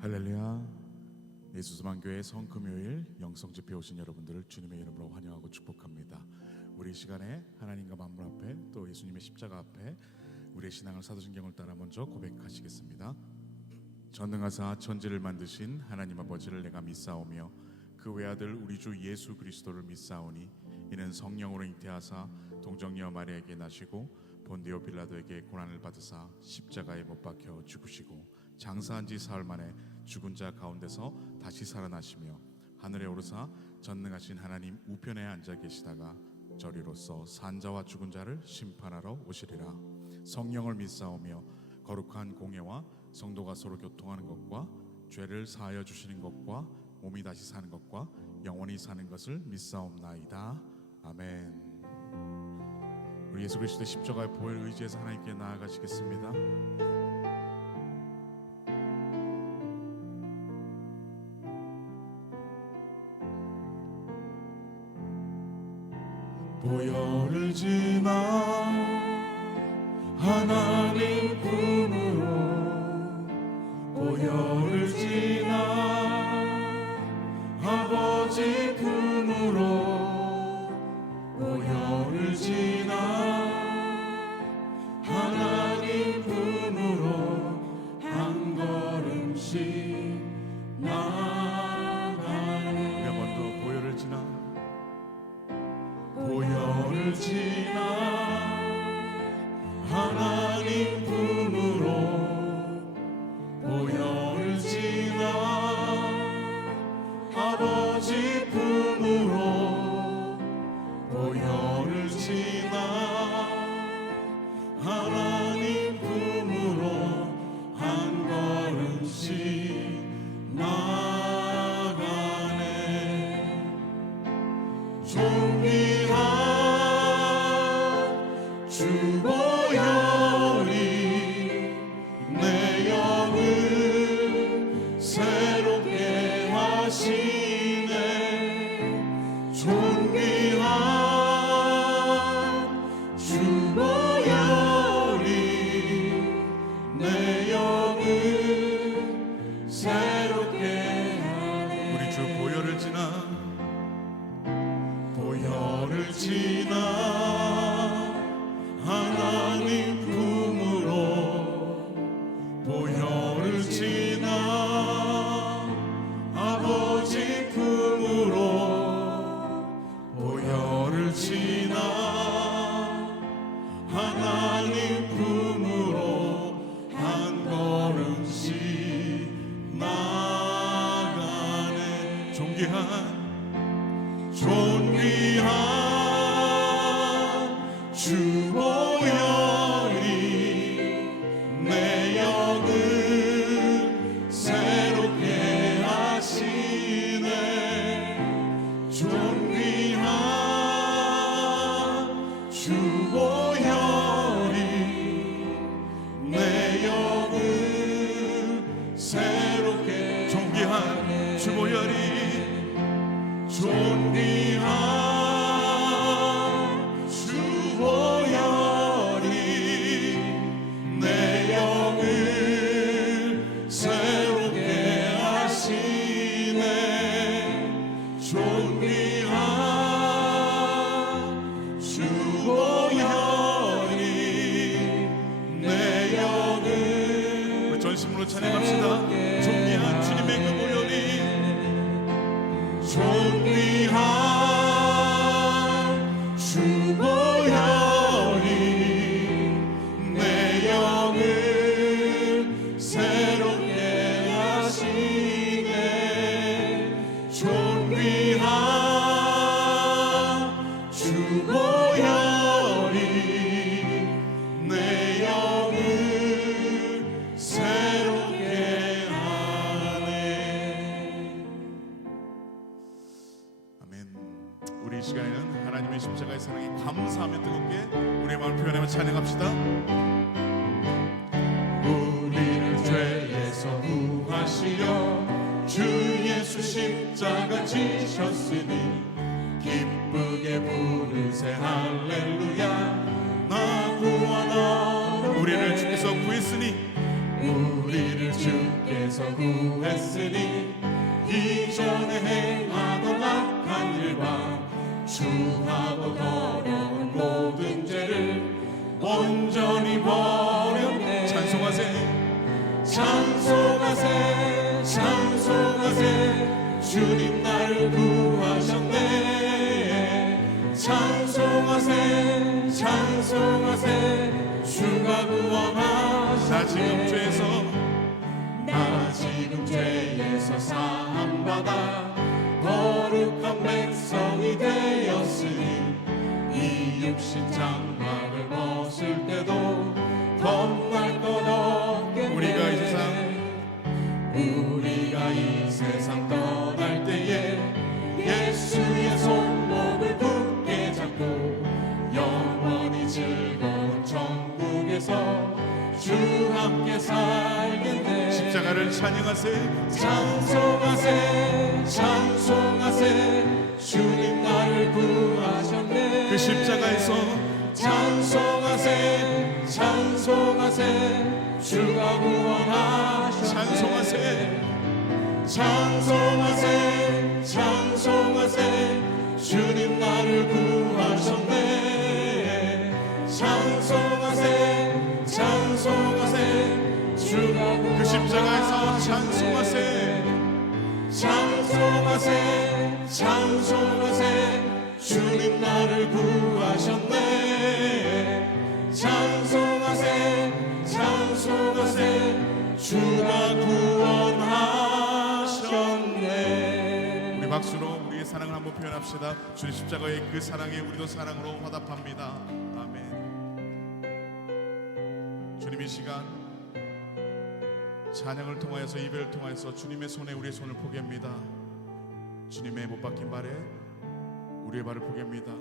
할렐루야. 예수스만교회 성금요일 영성집회 오신 여러분들을 주님의 이름으로 환영하고 축복합니다. 우리 시간에 하나님과 만물 앞에 또 예수님의 십자가 앞에 우리의 신앙을 사도신경을 따라 먼저 고백하시겠습니다. 전능하사 천지를 만드신 하나님 아버지를 내가 믿사오며 그 외아들 우리 주 예수 그리스도를 믿사오니 이는 성령으로 잉태하사 동정녀 마리아에게 나시고 본디오 빌라도에게 고난을 받으사 십자가에 못 박혀 죽으시고 장사한 지 사흘 만에 죽은 자 가운데서 다시 살아나시며 하늘에 오르사 전능하신 하나님 우편에 앉아 계시다가 저리로서 산자와 죽은 자를 심판하러 오시리라. 성령을 믿사오며 거룩한 공예와 성도가 서로 교통하는 것과 죄를 사하여 주시는 것과 몸이 다시 사는 것과 영원히 사는 것을 믿사옵나이다. 아멘. 우리 예수 그리스도의 십자가의 보혈을 의지해서 하나님께 나아가시겠습니다. 보혈을 지나 하나님 품으로 보혈을 지나 아버지 품으로 보혈을 지나 하나님 품으로 한 걸음씩 나가네. 우리가 먼저 보혈을 지나 보혈을 지나 하나님 품으로 보혈을 지나 아버지 품으로 보혈을 지나 하나님 품으로 한 걸음씩 나가네. 존귀한 주 보혈이 내 영을 새롭게 하시네. 존귀한 주 보혈이 내 영을 새롭게 하네. 우리 주 보혈을 지나 보혈을 지나 하나님 품으로 보혈을 지나 아버지 품으로 보혈을 지나 하나님 품으로 한 걸음씩 나가네. 존귀한 주 보혈이 내 영을 새롭게 하시네. 존귀한 주 보혈이 내 영을 새롭게 존귀한 주 보혈이 존귀한 주 보혈이 내 영을 새롭게 하시네. 존귀한 주 보혈이 내 영을 우리 전심으로 찬양합시다. 존귀한 주님의 그 보혈이 존귀한 주 보혈이 내 영을 새롭게 하시네. 존귀한 주 보혈이 내 영을 새롭게 하네. 아멘. 우리 이 시간에는 하나님의 십자가의 사랑에 감사하며 뜨겁게 우리의 마음을 표현하며 찬양합시다. 우리를 죄에서 구하시려 주 예수 십자가 지셨으니 기쁘게 부르세 할렐루야. 나 구하나 우리를 주께서 구했으니 우리를 주께서 구했으니 이전에 행하던 악한 일과 추하고 더러운 모든 죄를 온전히 버렸네. 찬송하세 찬송하세 찬송하세 주님 나를 구하셨네. 찬송하세 찬송하세 주가 구원하셨네. 나 지금 죄에서 사함받아 거룩한 백성이 되었으니 이 육신 장막을 벗을 때도 겁날 것 없겠네. 우리가 이 세상 떠날 때에 예수의 손목을 굳게 잡고 영원히 즐거운 천국에서 주 함께 살겠네. 십자가를 찬양하세 찬송하세 찬송하세 주님 나를 구하셨네. 그 십자가에서 찬송하세 찬송하세 주가 구원하셨네. 찬송하세 찬송하세 찬송하세 주님 나를 구하셨네. 찬송하세 찬송하세 주가 그 십자가에서 찬송하세 찬송하세 찬송하세 주님 나를 구하셨네. 찬송하세 찬송하세 주가 구원하셨네. 우리 박수로 우리의 사랑을 한번 표현합시다. 주님 십자가의 그 사랑에 우리도 사랑으로 화답합니다. 아멘. 주님 이 시간 찬양을 통하여서 예배를 통하여서 주님의 손에 우리의 손을 포개합니다. 주님의 못 박힌 발에 우리의 발을 포개합니다.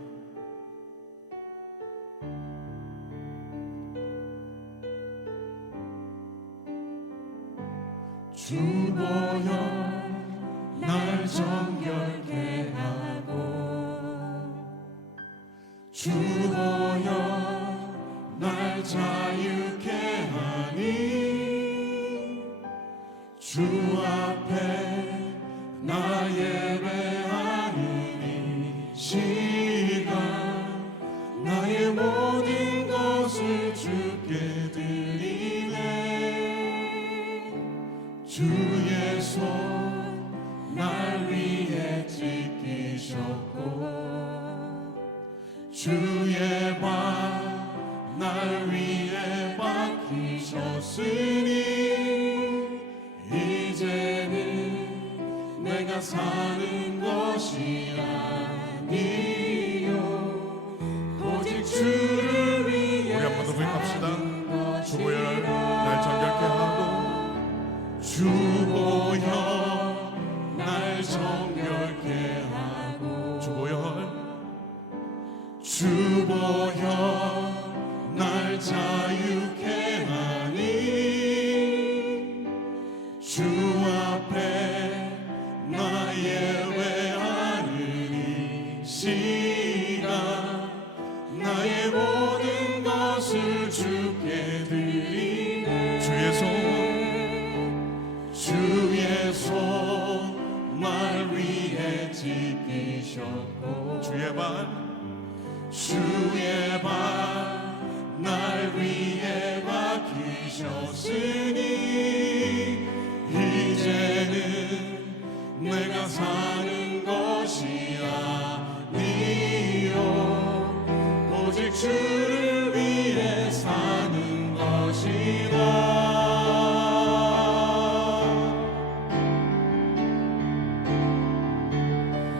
주 보여 날 정결케 하고 주 보여 날 자유케 하니 주 앞에 나 예배하는 이 시간 나의 모든 것을 주께 드리네. 주의 손 날 위에 지키셨고 주의 발 날 위에 박히셨으니 이제는 내가 사는 것이 아니요 오직 주를 위해 우리 한 번 더 고백합시다. 주 보여 날 정결케 하고 주 보여 날 정결케 하고 주 보여 날 자유케 하니 주 앞에 나 예배하는 이 시간 나의 모든 것을 주께 드리네. 주의 손 날 위에 지키셨고 주의 발 날 위에 박히셨으니 이제는 내가 사는 것이 아니요 오직 주를 위해 사는 것이다.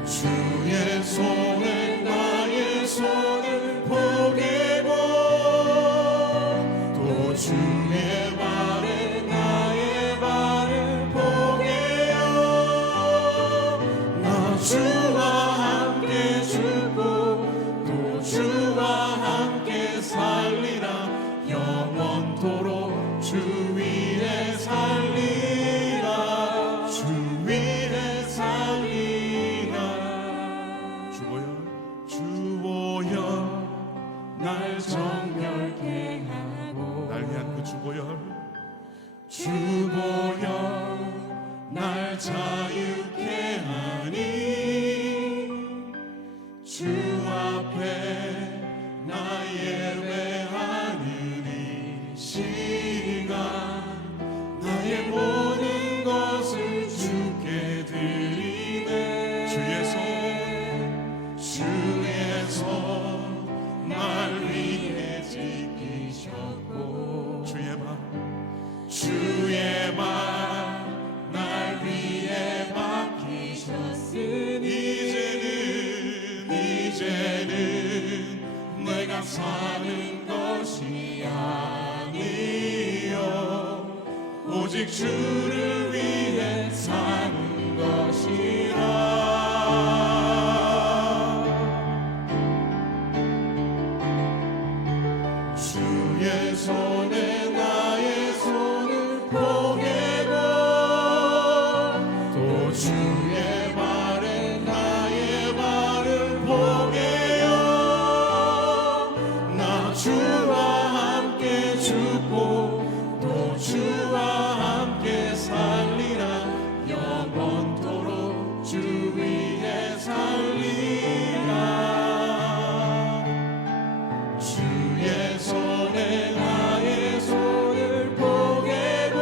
주의 손에 나의 손을 포개고 또 주의 발에 나의 발을 포개어 나 주와 함께 죽고 또 주와 함께 살리라. 영원토록 주 위에 살리라. 주 위에 살리라. 주 보여 날 정결케 하고 날 위한 그 주 내 모든 것을 주께 드리네. 주의 손 날 위해 지키셨고 주의 말 날 위해 맡기셨으니 이제는 내가 사는 것이 아니요 오직 주를 위해 사는 것이라. 주의 손에 나의 손을 포개고 또 주의 발에 나의 발을 포개요. 나 주와 함께 죽고 또 주와 함께 살리라. 영원토록 주 위에 살리라. 주의 손에 나의 손을 포개고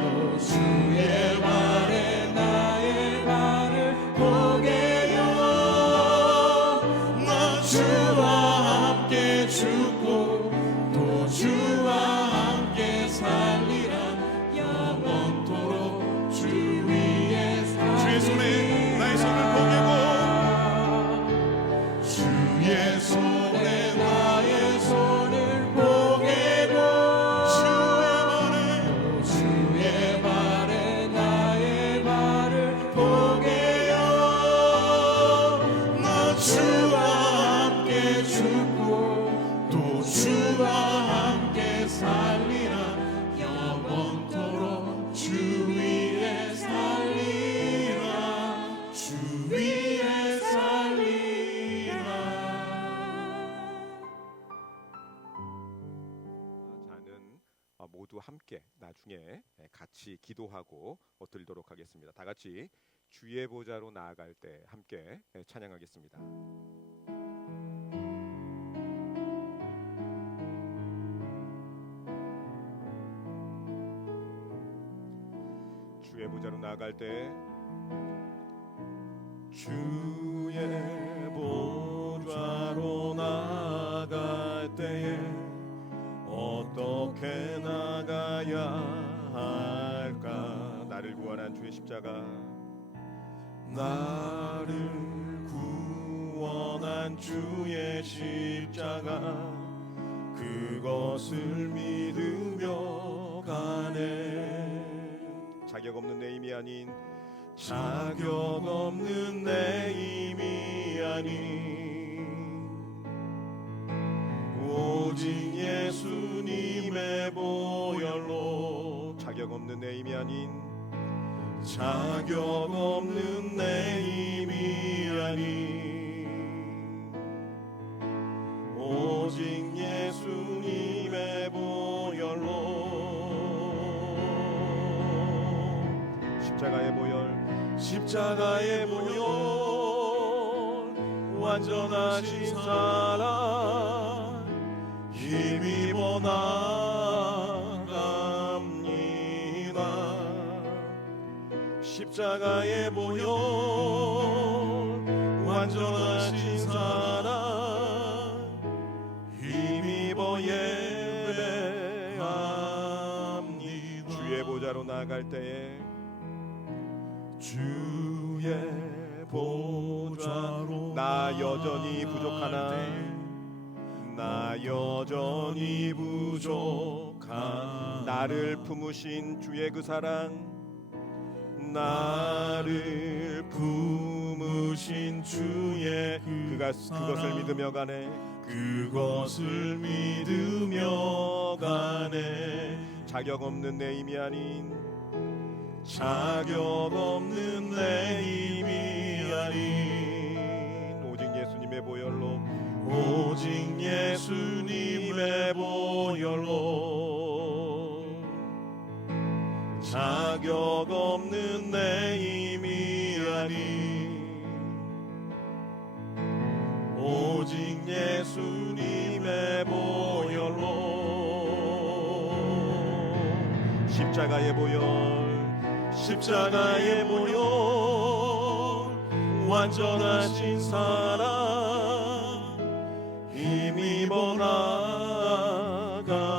또 주의 발에 나의 발을 포개요. 나 주와 함께 죽고 또 주와 함께 살리라. 영원토록 주 위에 살리라. 주의 손에 나의 손을 포개고 주의 손에 나의 손을 포개고 주의 발에 나의 발을 포개요. 나 주와 함께 죽고 또 주와 함께 살리라. 영원토록 주 위에 살리라. 주 위에 살리라. 자는 모두 함께 나중에 같이 기도하고 드리도록 하겠습니다. 다 같이 주의 보좌로 나아갈 때 함께 찬양하겠습니다. 주의 보좌로 나아갈 때 주의 보좌로 나아갈 때에 어떻게 나가야 할까. 나를 구원한 주의 십자가 나를 구원한 주의 십자가 그것을 믿으며 가네. 자격 없는 내 힘이 아닌 자격 없는 내 힘이 아닌 오직 예수님의 보혈로. 자격 없는 내 힘이 아닌 자격 없는 내 힘이 아닌 오직 예수님의 보혈로. 십자가의 보혈 십자가의 보혈 완전하신 사랑 힘입어 나갑니다. 십자가의 보혈 완전하신 사랑 힘입어 예배합니다. 주의 보좌로 나아갈 때에 주의 보좌로 나 여전히 부족하나 나 여전히 부족한 나를 품으신 주의 그 사랑 나를 품으신 주의 그것을 믿으며 가네. 그것을 믿으며 가네. 자격 없는 내 힘이 아닌 자격 없는 내 힘이 아닌 오직 예수님의 보혈로 오직 예수님의 보혈로. 자격 없는 내 힘이 아닌 오직 예수님의 보혈로. 십자가의 보혈 십자가의 보혈 완전하신 사랑 힘입어 나갑니다.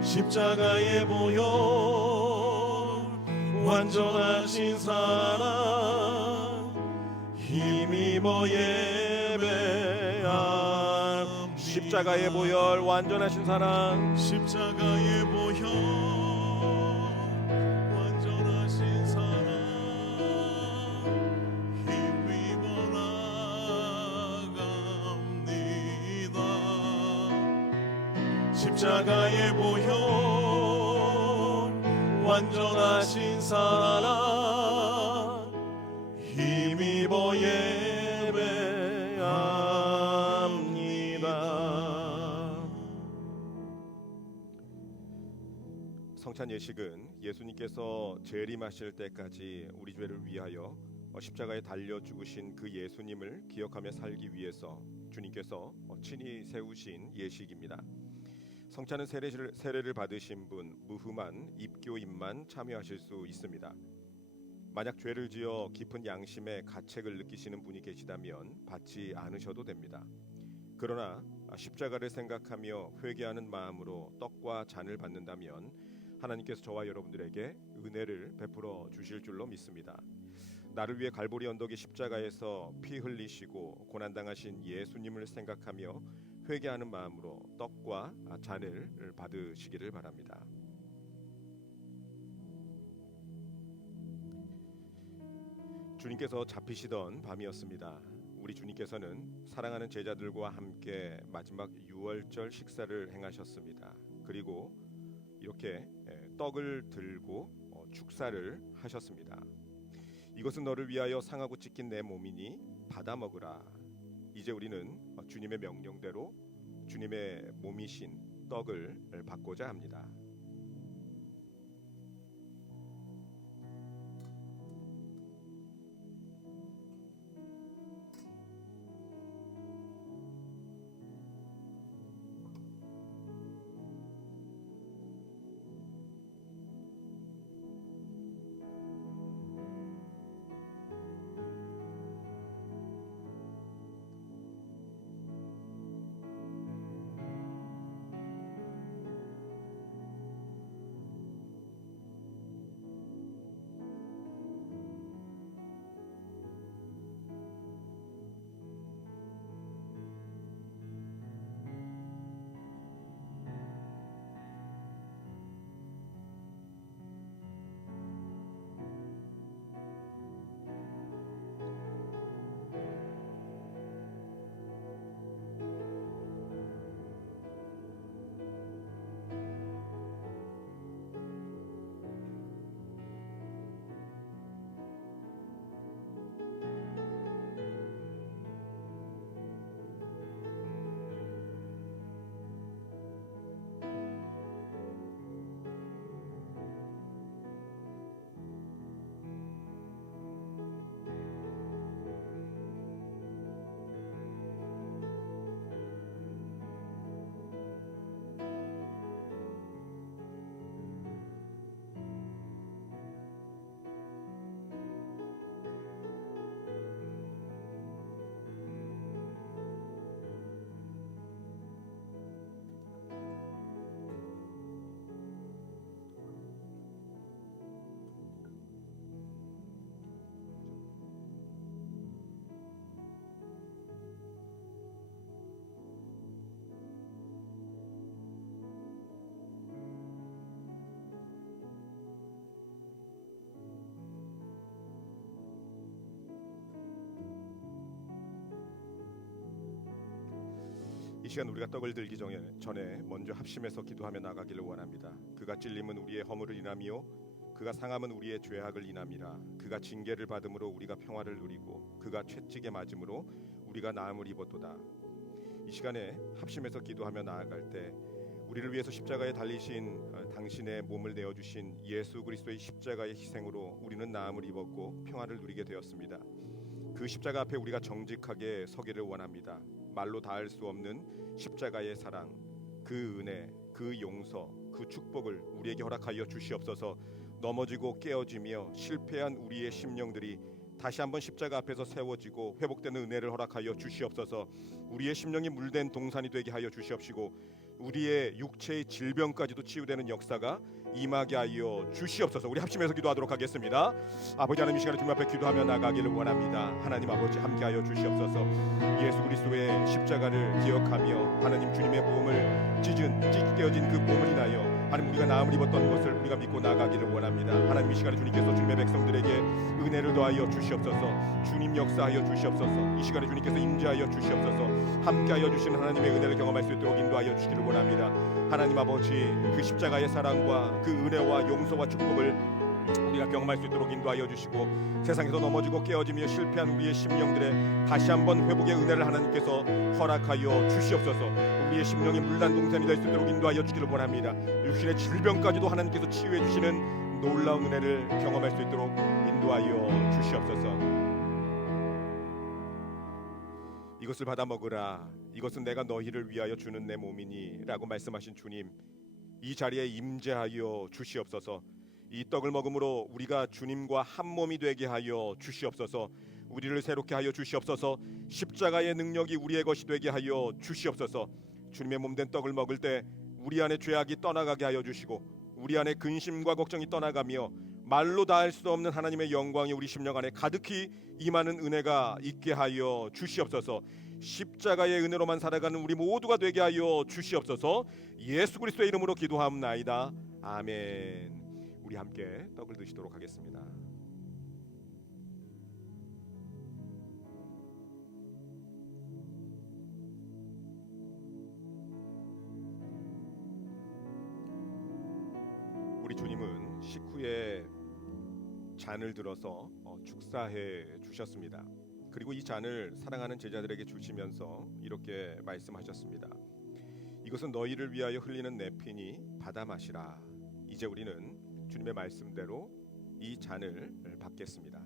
십자가의 보혈 완전하신 사랑 힘입어 예배합니다. 십자가의 보혈 완전하신 사랑 십자가의 보혈 완전하신 사랑 힘입어 나갑니다. 십자가의 보혈 완전하신 사랑 힘입어 예배합니다. 성찬 예식은 예수님께서 재림하실 때까지 우리 죄를 위하여 십자가에 달려 죽으신 그 예수님을 기억하며 살기 위해서 주님께서 친히 세우신 예식입니다. 성찬은 세례를 받으신 분 무흠한 입교인만 참여하실 수 있습니다. 만약 죄를 지어 깊은 양심의 가책을 느끼시는 분이 계시다면 받지 않으셔도 됩니다. 그러나 십자가를 생각하며 회개하는 마음으로 떡과 잔을 받는다면 하나님께서 저와 여러분들에게 은혜를 베풀어 주실 줄로 믿습니다. 나를 위해 갈보리 언덕의 십자가에서 피 흘리시고 고난당하신 예수님을 생각하며 회개하는 마음으로 떡과 잔을 받으시기를 바랍니다. 주님께서 잡히시던 밤이었습니다. 우리 주님께서는 사랑하는 제자들과 함께 마지막 유월절 식사를 행하셨습니다. 그리고 이렇게 떡을 들고 축사를 하셨습니다. 이것은 너를 위하여 상하고 찢긴 내 몸이니 받아 먹으라. 이제 우리는 주님의 명령대로 주님의 몸이신 떡을 받고자 합니다. 이 시간 우리가 떡을 들기 전에 먼저 합심해서 기도하며 나가기를 원합니다. 그가 찔림은 우리의 허물을 인하며 그가 상함은 우리의 죄악을 인함이라. 그가 징계를 받음으로 우리가 평화를 누리고 그가 채찍에 맞음으로 우리가 나음을 입었도다. 이 시간에 합심해서 기도하며 나아갈 때 우리를 위해서 십자가에 달리신 당신의 몸을 내어주신 예수 그리스도의 십자가의 희생으로 우리는 나음을 입었고 평화를 누리게 되었습니다. 그 십자가 앞에 우리가 정직하게 서기를 원합니다. 말로 다할 수 없는 십자가의 사랑, 그 은혜, 그 용서, 그 축복을 우리에게 허락하여 주시옵소서. 넘어지고 깨어지며 실패한 우리의 심령들이 다시 한번 십자가 앞에서 세워지고 회복되는 은혜를 허락하여 주시옵소서. 우리의 심령이 물된 동산이 되게 하여 주시옵시고 우리의 육체의 질병까지도 치유되는 역사가 임하게 하여 주시옵소서. 우리 합심해서 기도하도록 하겠습니다. 아버지 하나님, 이 시간에 주님 앞에 기도하며 나가기를 원합니다. 하나님 아버지 함께하여 주시옵소서. 예수 그리스도의 십자가를 기억하며 하나님 주님의 몸을 찢겨진 그 몸을 인하여 하나님 우리가 나음을 입었던 것을 우리가 믿고 나가기를 원합니다. 하나님 이 시간에 주님께서 주님의 백성들에게 은혜를 더하여 주시옵소서. 주님 역사하여 주시옵소서. 이 시간에 주님께서 임재하여 주시옵소서. 함께하여 주시는 하나님의 은혜를 경험할 수 있도록 인도하여 주시기를 원합니다. 하나님 아버지, 그 십자가의 사랑과 그 은혜와 용서와 축복을 우리가 경험할 수 있도록 인도하여 주시고 세상에서 넘어지고 깨어지며 실패한 우리의 심령들의 다시 한번 회복의 은혜를 하나님께서 허락하여 주시옵소서. 우리의 심령이 물난 동산이 될 수 있도록 인도하여 주기를 원합니다. 육신의 질병까지도 하나님께서 치유해 주시는 놀라운 은혜를 경험할 수 있도록 인도하여 주시옵소서. 이것을 받아 먹으라, 이것은 내가 너희를 위하여 주는 내 몸이니 라고 말씀하신 주님, 이 자리에 임재하여 주시옵소서. 이 떡을 먹음으로 우리가 주님과 한 몸이 되게 하여 주시옵소서. 우리를 새롭게 하여 주시옵소서. 십자가의 능력이 우리의 것이 되게 하여 주시옵소서. 주님의 몸된 떡을 먹을 때 우리 안에 죄악이 떠나가게 하여 주시고 우리 안에 근심과 걱정이 떠나가며 말로 다 할 수 없는 하나님의 영광이 우리 심령 안에 가득히 임하는 은혜가 있게 하여 주시옵소서. 십자가의 은혜로만 살아가는 우리 모두가 되게 하여 주시옵소서. 예수 그리스도의 이름으로 기도하옵나이다. 아멘. 우리 함께 떡을 드시도록 하겠습니다. 우리 주님은 식후에 잔을 들어서 축사해 주셨습니다. 그리고 이 잔을 사랑하는 제자들에게 주시면서 이렇게 말씀하셨습니다. 이것은 너희를 위하여 흘리는 내 피니 받아 마시라. 이제 우리는 주님의 말씀대로 이 잔을 받겠습니다.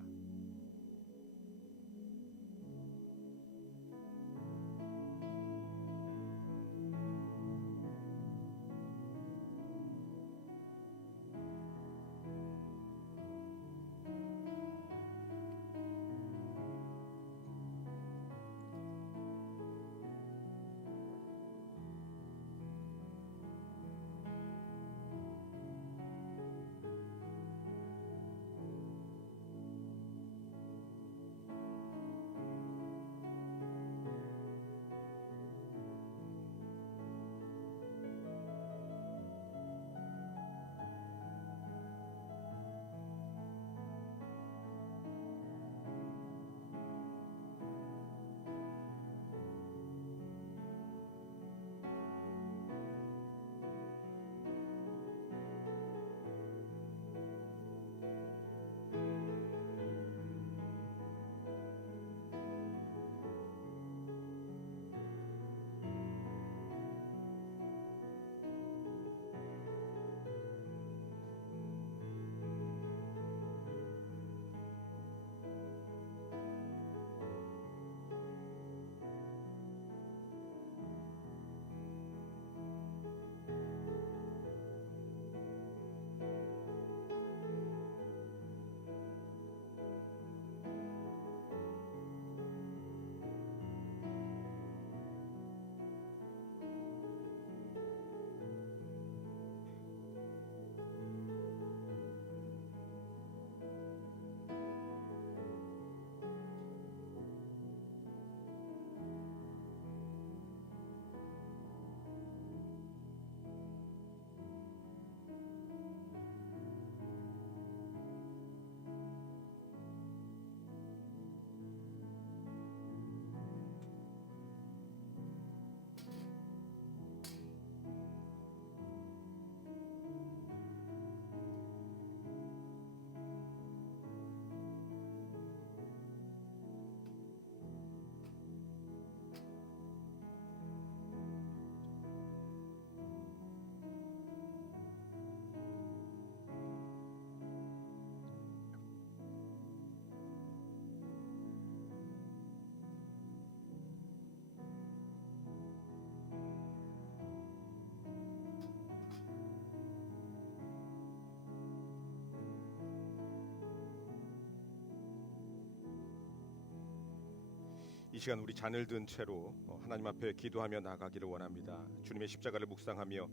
이 시간 우리 잔을 든 채로 하나님 앞에 기도하며 나가기를 원합니다. 주님의 십자가를 묵상하며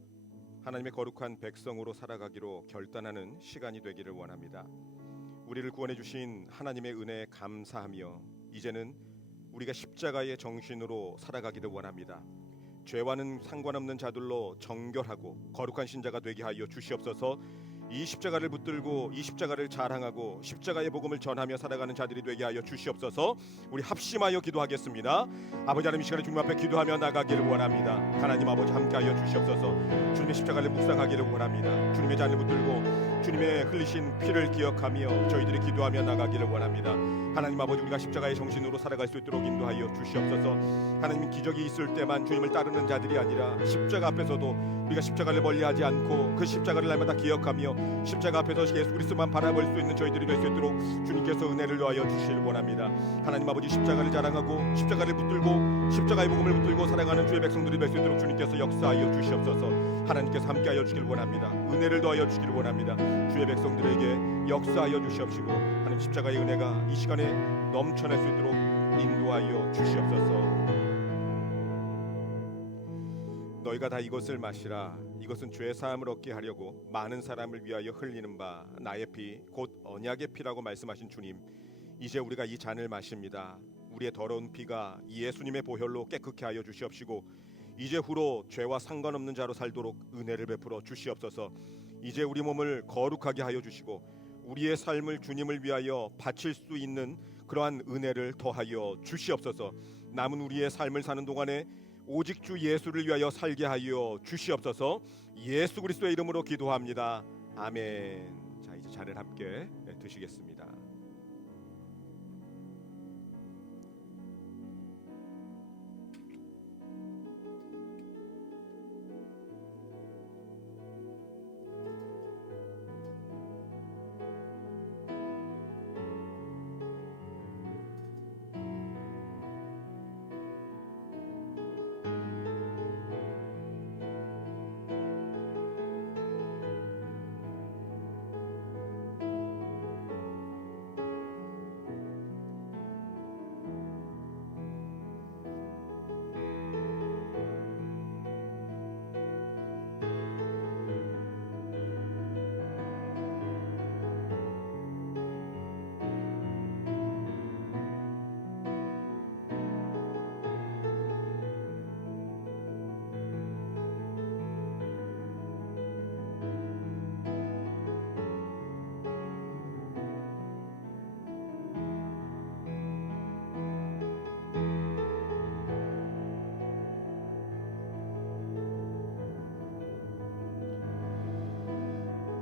하나님의 거룩한 백성으로 살아가기로 결단하는 시간이 되기를 원합니다. 우리를 구원해 주신 하나님의 은혜에 감사하며 이제는 우리가 십자가의 정신으로 살아가기를 원합니다. 죄와는 상관없는 자들로 정결하고 거룩한 신자가 되게 하여 주시옵소서. 이 십자가를 붙들고 이 십자가를 자랑하고 십자가의 복음을 전하며 살아가는 자들이 되게 하여 주시옵소서. 우리 합심하여 기도하겠습니다. 아버지 하나님, 이 시간에 주님 앞에 기도하며 나가기를 원합니다. 하나님 아버지 함께하여 주시옵소서. 주님의 십자가를 묵상하기를 원합니다. 주님의 잔을 붙들고 주님의 흘리신 피를 기억하며 저희들이 기도하며 나가기를 원합니다. 하나님 아버지, 우리가 십자가의 정신으로 살아갈 수 있도록 인도하여 주시옵소서. 하나님, 기적이 있을 때만 주님을 따르는 자들이 아니라 십자가 앞에서도 우리가 십자가를 멀리하지 않고 그 십자가를 날마다 기억하며 십자가 앞에서 예수 그리스도만 바라볼 수 있는 저희들이 될 수 있도록 주님께서 은혜를 더하여 주시길 원합니다. 하나님 아버지, 십자가를 자랑하고 십자가를 붙들고 십자가의 복음을 붙들고 살아가는 주의 백성들이 될 수 있도록 주님께서 역사하여 주시옵소서. 하나님께서 함께하여 주길 원합니다. 은혜를 더하여 주길 원합니다. 주의 백성들에게 역사하여 주시옵시고 하나님, 십자가의 은혜가 이 시간에 넘쳐날 수 있도록 인도하여 주시옵소서. 너희가 다 이것을 마시라. 이것은 죄 사함을 얻게 하려고 많은 사람을 위하여 흘리는 바 나의 피 곧 언약의 피라고 말씀하신 주님, 이제 우리가 이 잔을 마십니다. 우리의 더러운 피가 예수님의 보혈로 깨끗게 하여 주시옵시고 이제 후로 죄와 상관없는 자로 살도록 은혜를 베풀어 주시옵소서. 이제 우리 몸을 거룩하게 하여 주시고 우리의 삶을 주님을 위하여 바칠 수 있는 그러한 은혜를 더하여 주시옵소서. 남은 우리의 삶을 사는 동안에 오직 주 예수를 위하여 살게 하여 주시옵소서. 예수 그리스도의 이름으로 기도합니다. 아멘. 자, 이제 잔을 함께 드시겠습니다.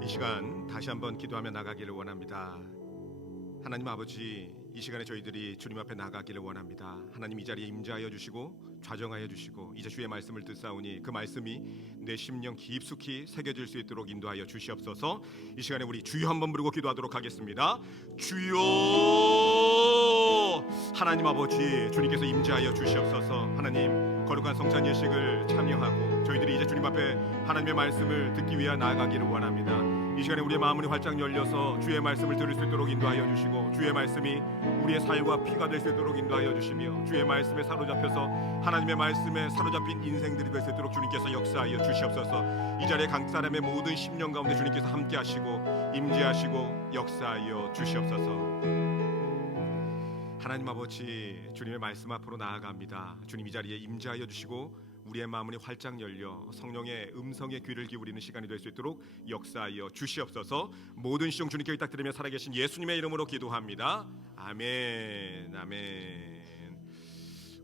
이 시간 다시 한번 기도하며 나가기를 원합니다. 하나님 아버지, 이 시간에 저희들이 주님 앞에 나가기를 원합니다. 하나님, 이 자리에 임재하여 주시고 좌정하여 주시고 이제 주의 말씀을 듣사오니 그 말씀이 내 심령 깊숙이 새겨질 수 있도록 인도하여 주시옵소서. 이 시간에 우리 주여 한번 부르고 기도하도록 하겠습니다. 주여! 하나님 아버지, 주님께서 임재하여 주시옵소서. 하나님, 거룩한 성찬 예식을 참여하고 저희들이 이제 주님 앞에 하나님의 말씀을 듣기 위해 나아가기를 원합니다. 이 시간에 우리의 마음이 활짝 열려서 주의 말씀을 들을 수 있도록 인도하여 주시고 주의 말씀이 우리의 살과 피가 될 수 있도록 인도하여 주시며 주의 말씀에 사로잡혀서 하나님의 말씀에 사로잡힌 인생들이 될 수 있도록 주님께서 역사하여 주시옵소서. 이 자리에 각 사람의 모든 심령 가운데 주님께서 함께 하시고 임재하시고 역사하여 주시옵소서. 하나님 아버지, 주님의 말씀 앞으로 나아갑니다. 주님, 이 자리에 임재하여 주시고 우리의 마음이 활짝 열려 성령의 음성에 귀를 기울이는 시간이 될 수 있도록 역사하여 주시옵소서. 모든 시종 주님께 의탁드리며 살아계신 예수님의 이름으로 기도합니다. 아멘. 아멘.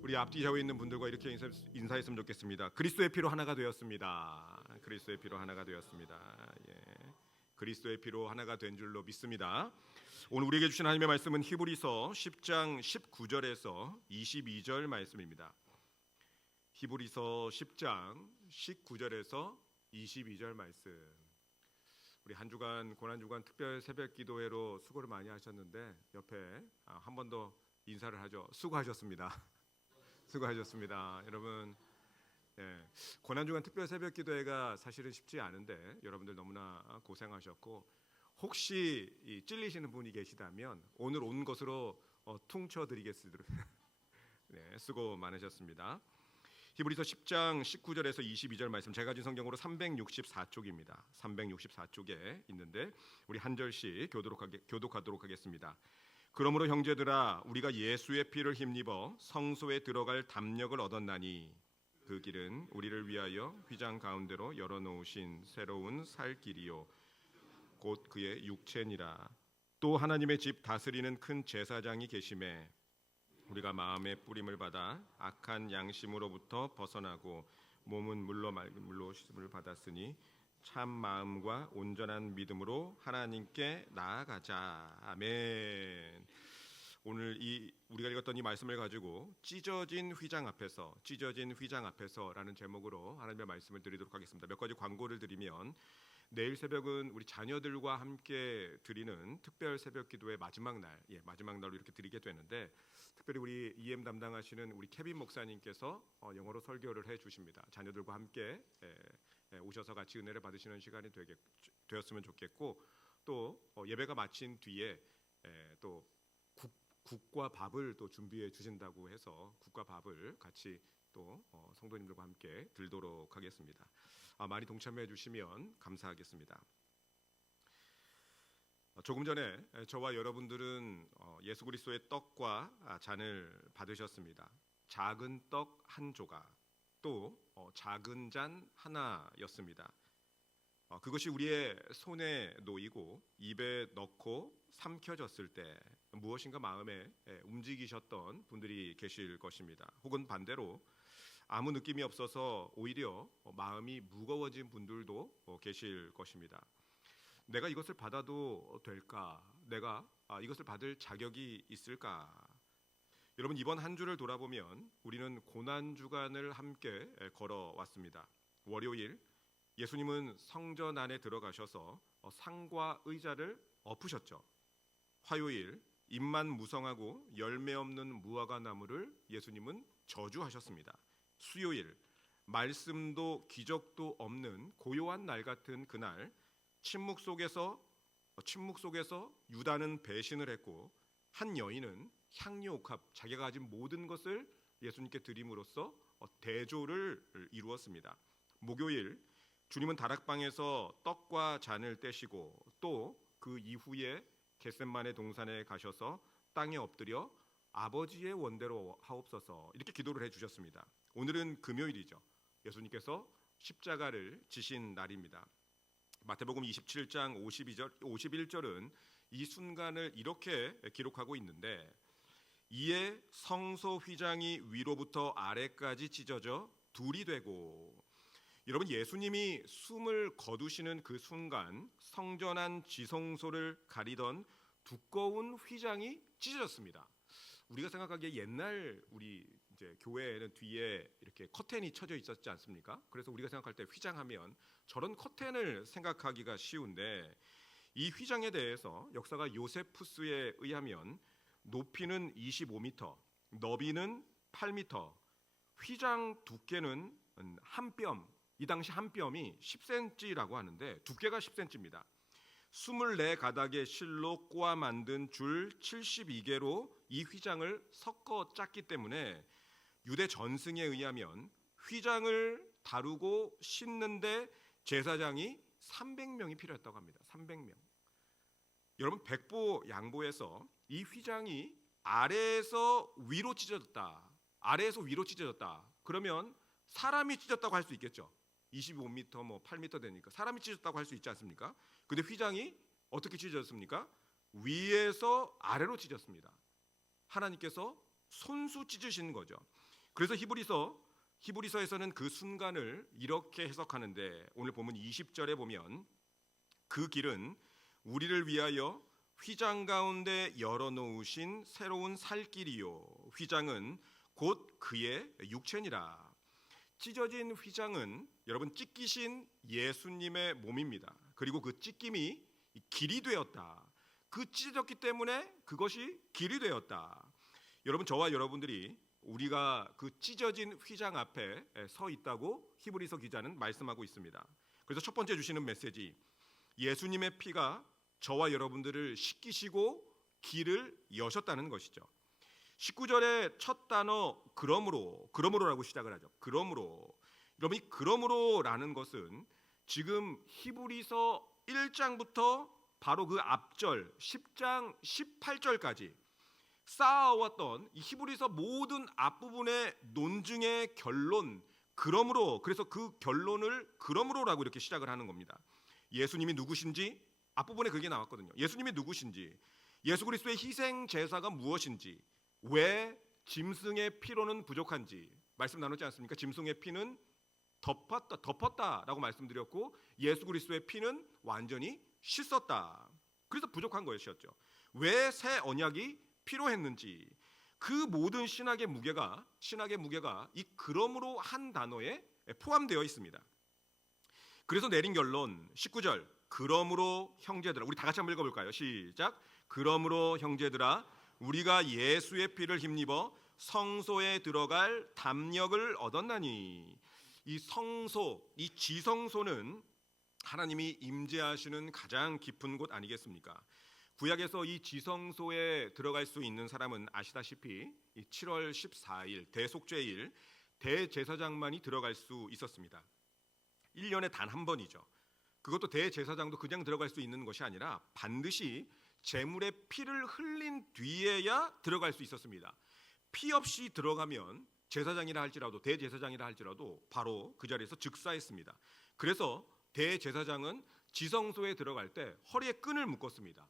우리 앞뒤 좌우에 있는 분들과 이렇게 인사했으면 좋겠습니다. 그리스도의 피로 하나가 되었습니다. 그리스도의 피로 하나가 되었습니다. 예. 그리스도의 피로 하나가 된 줄로 믿습니다. 오늘 우리에게 주신 하나님의 말씀은 히브리서 10장 19절에서 22절 말씀입니다. 히브리서 10장 19절에서 22절 말씀. 우리 한 주간 고난주간 특별 새벽 기도회로 수고를 많이 하셨는데 옆에 한 번 더 인사를 하죠. 수고하셨습니다. 수고하셨습니다. 여러분, 고난주간 특별 새벽 기도회가 사실은 쉽지 않은데 여러분들 너무나 고생하셨고, 혹시 찔리시는 분이 계시다면 오늘 온 것으로 퉁쳐드리겠습니다. 수고 많으셨습니다. 히브리서 10장 19절에서 22절 말씀 제가 가진 성경으로 364쪽입니다. 364쪽에 있는데 우리 한 절씩 교독하도록 하겠습니다. 그러므로 형제들아 우리가 예수의 피를 힘입어 성소에 들어갈 담력을 얻었나니 그 길은 우리를 위하여 휘장 가운데로 열어놓으신 새로운 살 길이요 곧 그의 육체니라. 또 하나님의 집 다스리는 큰 제사장이 계심에 우리가 마음의 뿌림을 받아 악한 양심으로부터 벗어나고 몸은 물로 맑은 물로 씻음을 받았으니 참 마음과 온전한 믿음으로 하나님께 나아가자. 아멘. 오늘 우리가 읽었던 이 말씀을 가지고 찢어진 휘장 앞에서라는 제목으로 하나님의 말씀을 드리도록 하겠습니다. 몇 가지 광고를 드리면 내일 새벽은 우리 자녀들과 함께 드리는 특별 새벽 기도의 마지막 날로 이렇게 드리게 되는데 특별히 우리 EM 담당하시는 우리 케빈 목사님께서 영어로 설교를 해주십니다. 자녀들과 함께 오셔서 같이 은혜를 받으시는 시간이 되었으면 좋겠고 또 예배가 마친 뒤에 또 국과 밥을 또 준비해 주신다고 해서 국과 밥을 같이 또 성도님들과 함께 들도록 하겠습니다. 많이 동참해 주시면 감사하겠습니다. 조금 전에 저와 여러분들은 예수 그리스도의 떡과 잔을 받으셨습니다. 작은 떡 한 조각, 또 작은 잔 하나였습니다. 그것이 우리의 손에 놓이고 입에 넣고 삼켜졌을 때 무엇인가 마음에 움직이셨던 분들이 계실 것입니다. 혹은 반대로 아무 느낌이 없어서 오히려 마음이 무거워진 분들도 계실 것입니다. 내가 이것을 받아도 될까? 내가 이것을 받을 자격이 있을까? 여러분 이번 한 주를 돌아보면 우리는 고난 주간을 함께 걸어왔습니다. 월요일 예수님은 성전 안에 들어가셔서 상과 의자를 엎으셨죠. 화요일 잎만 무성하고 열매 없는 무화과 나무를 예수님은 저주하셨습니다. 수요일 말씀도 기적도 없는 고요한 날 같은 그날 침묵 속에서 유다는 배신을 했고 한 여인은 향유 옥합 자기가 가진 모든 것을 예수님께 드림으로써 대조를 이루었습니다. 목요일 주님은 다락방에서 떡과 잔을 떼시고 또 그 이후에 겟셋마네 동산에 가셔서 땅에 엎드려 아버지의 원대로 하옵소서 이렇게 기도를 해주셨습니다. 오늘은 금요일이죠. 예수님께서 십자가를 지신 날입니다. 마태복음 27장 51절은 이 순간을 이렇게 기록하고 있는데 이에 성소 휘장이 위로부터 아래까지 찢어져 둘이 되고 여러분 예수님이 숨을 거두시는 그 순간 성전 안 지성소를 가리던 두꺼운 휘장이 찢어졌습니다. 우리가 생각하기에 옛날 우리 이제 교회에는 뒤에 이렇게 커튼이 쳐져 있었지 않습니까? 그래서 우리가 생각할 때 휘장하면 저런 커튼을 생각하기가 쉬운데 이 휘장에 대해서 역사가 요세푸스에 의하면 높이는 25m, 너비는 8m, 휘장 두께는 한 뼘, 이 당시 한 뼘이 10cm라고 하는데 두께가 10cm입니다. 24가닥의 실로 꼬아 만든 줄 72개로 이 휘장을 섞어 짰기 때문에 유대 전승에 의하면 휘장을 다루고 싣는데 제사장이 300명이 필요했다고 합니다. 300명. 여러분 백보 양보에서 이 휘장이 아래에서 위로 찢어졌다. 그러면 사람이 찢었다고 할 수 있겠죠. 25m 뭐 8m 되니까 사람이 찢었다고 할 수 있지 않습니까? 근데 휘장이 어떻게 찢어졌습니까? 위에서 아래로 찢었습니다. 하나님께서 손수 찢으신 거죠. 그래서 히브리서에서는 그 순간을 이렇게 해석하는데 오늘 보면 20절에 보면 그 길은 우리를 위하여 휘장 가운데 열어놓으신 새로운 살길이요 휘장은 곧 그의 육체니라. 찢어진 휘장은 여러분 찢기신 예수님의 몸입니다. 그리고 그 찢김이 길이 되었다. 그 찢어졌기 때문에 그것이 길이 되었다. 여러분 저와 여러분들이 우리가 그 찢어진 휘장 앞에 서 있다고 히브리서 기자는 말씀하고 있습니다. 그래서 첫 번째 주시는 메시지 예수님의 피가 저와 여러분들을 씻기시고 길을 여셨다는 것이죠. 19절의 첫 단어 그러므로라고 시작을 하죠. 그러므로. 여러분, 이 그러므로라는 것은 지금 히브리서 1장부터 바로 그 앞절 10장 18절까지 쌓아왔던 이 히브리서 모든 앞부분의 논증의 결론, 그러므로, 그래서 그 결론을 그러므로라고 이렇게 시작을 하는 겁니다. 예수님이 누구신지 앞부분에 그게 나왔거든요. 예수님이 누구신지, 예수 그리스도의 희생 제사가 무엇인지, 왜 짐승의 피로는 부족한지 말씀 나눴지 않습니까? 짐승의 피는 덮었다라고 말씀드렸고, 예수 그리스도의 피는 완전히 씻었다. 그래서 부족한 것이었죠. 왜 새 언약이 필요했는지, 그 모든 신학의 무게가 이 그러므로 한 단어에 포함되어 있습니다. 그래서 내린 결론 19절, 그러므로 형제들아, 우리 다 같이 한번 읽어볼까요? 시작. 그러므로 형제들아, 우리가 예수의 피를 힘입어 성소에 들어갈 담력을 얻었나니. 이 성소, 이 지성소는 하나님이 임재하시는 가장 깊은 곳 아니겠습니까? 구약에서 이 지성소에 들어갈 수 있는 사람은 아시다시피 7월 14일 대속죄일 대제사장만이 들어갈 수 있었습니다. 1년에 단 한 번이죠. 그것도 대제사장도 그냥 들어갈 수 있는 것이 아니라 반드시 제물의 피를 흘린 뒤에야 들어갈 수 있었습니다. 피 없이 들어가면 제사장이라 할지라도, 대제사장이라 할지라도 바로 그 자리에서 즉사했습니다. 그래서 대제사장은 지성소에 들어갈 때 허리에 끈을 묶었습니다.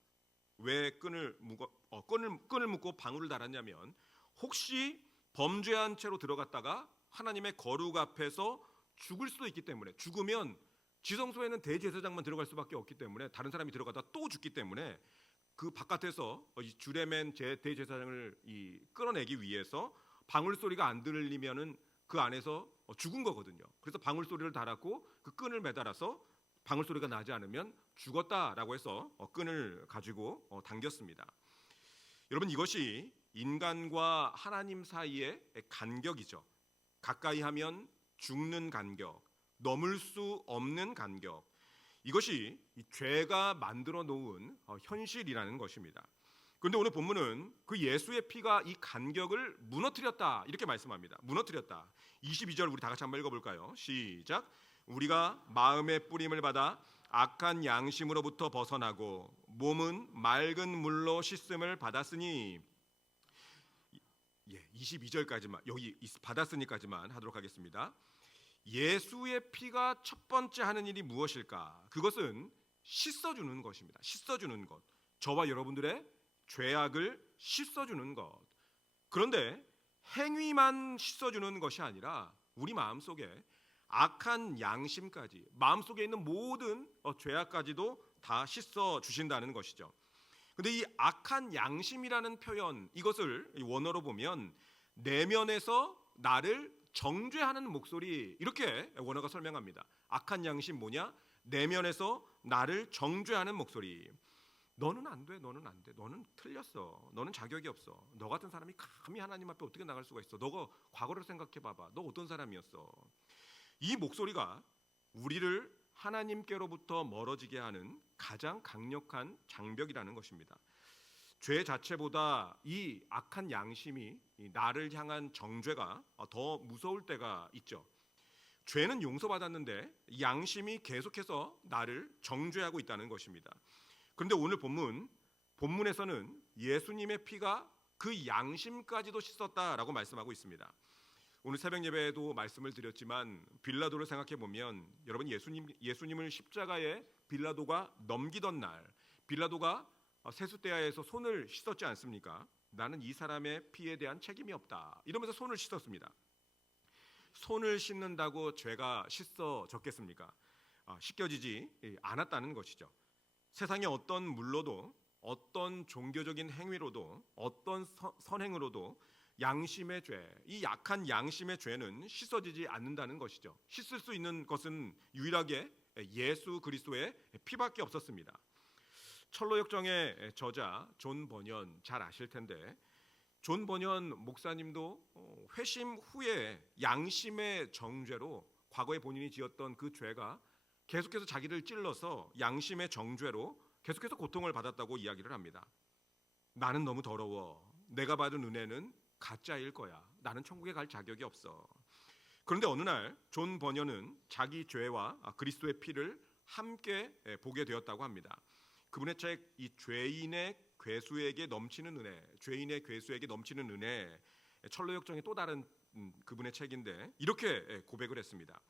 왜 끈을 묶고 방울을 달았냐면, 혹시 범죄한 채로 들어갔다가 하나님의 거룩 앞에서 죽을 수도 있기 때문에, 죽으면 지성소에는 대제사장만 들어갈 수밖에 없기 때문에 다른 사람이 들어가다 또 죽기 때문에 그 바깥에서 이 줄에 맨 대제사장을 끌어내기 위해서 방울 소리가 안 들리면은 그 안에서 죽은 거거든요. 그래서 방울 소리를 달았고 그 끈을 매달아서 방울 소리가 나지 않으면 죽었다라고 해서 끈을 가지고 당겼습니다. 여러분, 이것이 인간과 하나님 사이의 간격이죠. 가까이 하면 죽는 간격, 넘을 수 없는 간격. 이것이 이 죄가 만들어 놓은 현실이라는 것입니다. 그런데 오늘 본문은 그 예수의 피가 이 간격을 무너뜨렸다 이렇게 말씀합니다. 무너뜨렸다. 22절 우리 다 같이 한번 읽어볼까요? 시작. 우리가 마음의 뿌림을 받아 악한 양심으로부터 벗어나고 몸은 맑은 물로 씻음을 받았으니. 22절까지만, 여기 받았으니까지만 하도록 하겠습니다. 예수의 피가 첫 번째 하는 일이 무엇일까? 그것은 씻어주는 것입니다. 씻어주는 것. 저와 여러분들의 죄악을 씻어주는 것. 그런데 행위만 씻어주는 것이 아니라 우리 마음속에 악한 양심까지, 마음속에 있는 모든 죄악까지도 다 씻어주신다는 것이죠. 그런데 이 악한 양심이라는 표현, 이것을 원어로 보면 내면에서 나를 정죄하는 목소리, 이렇게 원어가 설명합니다. 악한 양심 뭐냐? 내면에서 나를 정죄하는 목소리. 너는 안 돼, 너는 안 돼, 너는 틀렸어, 너는 자격이 없어, 너 같은 사람이 감히 하나님 앞에 어떻게 나갈 수가 있어, 너가 과거를 생각해봐봐, 너 어떤 사람이었어. 이 목소리가 우리를 하나님께로부터 멀어지게 하는 가장 강력한 장벽이라는 것입니다. 죄 자체보다 이 악한 양심이 나를 향한 정죄가 더 무서울 때가 있죠. 죄는 용서받았는데 양심이 계속해서 나를 정죄하고 있다는 것입니다. 그런데 오늘 본문에서는 예수님의 피가 그 양심까지도 씻었다라고 말씀하고 있습니다. 오늘 새벽 예배에도 말씀을 드렸지만 빌라도를 생각해 보면, 여러분, 예수님을 십자가에 빌라도가 넘기던 날, 빌라도가 세숫대야에서 손을 씻었지 않습니까? 나는 이 사람의 피에 대한 책임이 없다 이러면서 손을 씻었습니다. 손을 씻는다고 죄가 씻어졌겠습니까? 씻겨지지 않았다는 것이죠. 세상의 어떤 물로도, 어떤 종교적인 행위로도, 어떤 선행으로도 양심의 죄, 이 약한 양심의 죄는 씻어지지 않는다는 것이죠. 씻을 수 있는 것은 유일하게 예수 그리스도의 피밖에 없었습니다. 철로역정의 저자 존 버년 잘 아실 텐데, 존 버년 목사님도 회심 후에 양심의 정죄로 과거에 본인이 지었던 그 죄가 계속해서 자기를 찔러서 양심의 정죄로 계속해서 고통을 받았다고 이야기를 합니다. 나는 너무 더러워, 내가 받은 은혜는 가짜일 거야. 나는 천국에 갈 자격이 없어. 그런데 어느 날 존 버녀는 자기 죄와 그리스도의 피를 함께 보게 되었다고 합니다. 그분의 책 이 죄인의 괴수에게 넘치는 은혜, 죄인의 괴수에게 넘치는 은혜, 철로역정의 또 다른 그분의 책인데 이렇게 고백을 했습니다.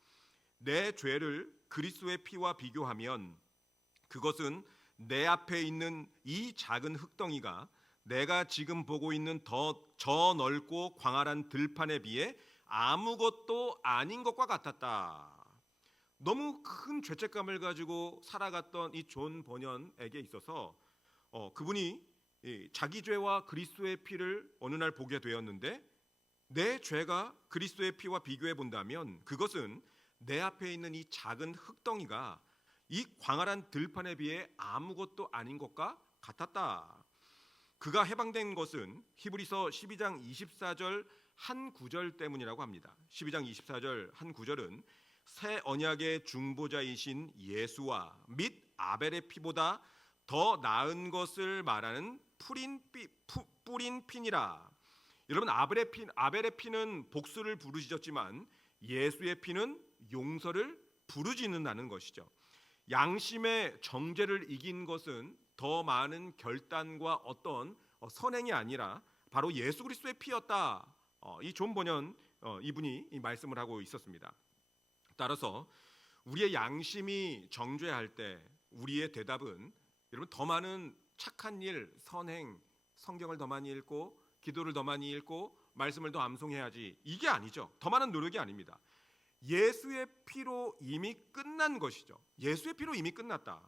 내 죄를 그리스도의 피와 비교하면 그것은 내 앞에 있는 이 작은 흙덩이가 내가 지금 보고 있는 저 넓고 광활한 들판에 비해 아무것도 아닌 것과 같았다. 너무 큰 죄책감을 가지고 살아갔던 이 존 버년에게 있어서 그분이 자기 죄와 그리스도의 피를 어느 날 보게 되었는데 내 죄가 그리스도의 피와 비교해 본다면 그것은 내 앞에 있는 이 작은 흙덩이가 이 광활한 들판에 비해 아무것도 아닌 것과 같았다. 그가 해방된 것은 히브리서 12장 24절 한 구절 때문이라고 합니다. 12장 24절 한 구절은 새 언약의 중보자이신 예수와 및 아벨의 피보다 더 나은 것을 말하는 뿌린 피니라. 여러분, 아벨의 피는 복수를 부르짖었지만 예수의 피는 용서를 부르짖는다는 것이죠. 양심의 정죄를 이긴 것은 더 많은 결단과 어떤 선행이 아니라 바로 예수 그리스도의 피였다. 이 존 버년 이분이 이 말씀을 하고 있었습니다. 따라서 우리의 양심이 정죄할 때 우리의 대답은 여러분 더 많은 착한 일, 선행, 성경을 더 많이 읽고 기도를 더 많이 읽고 말씀을 더 암송해야지, 이게 아니죠. 더 많은 노력이 아닙니다. 예수의 피로 이미 끝난 것이죠. 예수의 피로 이미 끝났다.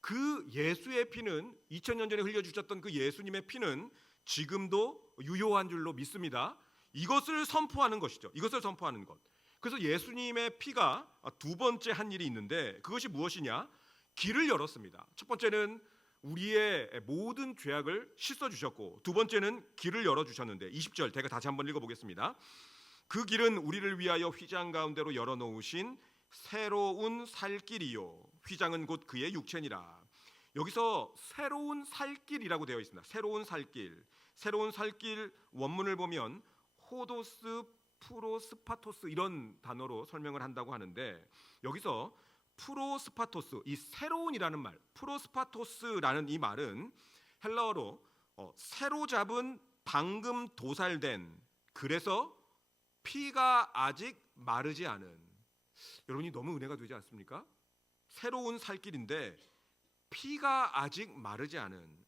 그 예수의 피는 2000년 전에 흘려주셨던 그 예수님의 피는 지금도 유효한 줄로 믿습니다. 이것을 선포하는 것이죠. 이것을 선포하는 것. 그래서 예수님의 피가 두 번째 한 일이 있는데 그것이 무엇이냐? 길을 열었습니다. 첫 번째는 우리의 모든 죄악을 씻어주셨고 두 번째는 길을 열어주셨는데 20절 제가 다시 한번 읽어보겠습니다. 그 길은 우리를 위하여 휘장 가운데로 열어놓으신 새로운 살길이요 휘장은 곧 그의 육체니라. 여기서 새로운 살길이라고 되어 있습니다. 새로운 살길. 새로운 살길 원문을 보면 호도스, 프로스파토스 이런 단어로 설명을 한다고 하는데 여기서 프로스파토스, 이 새로운이라는 말, 프로스파토스라는 이 말은 헬라어로 새로 잡은 방금 도살된, 그래서 피가 아직 마르지 않은. 여러분이 너무 은혜가 되지 않습니까? 새로운 살길인데 피가 아직 마르지 않은.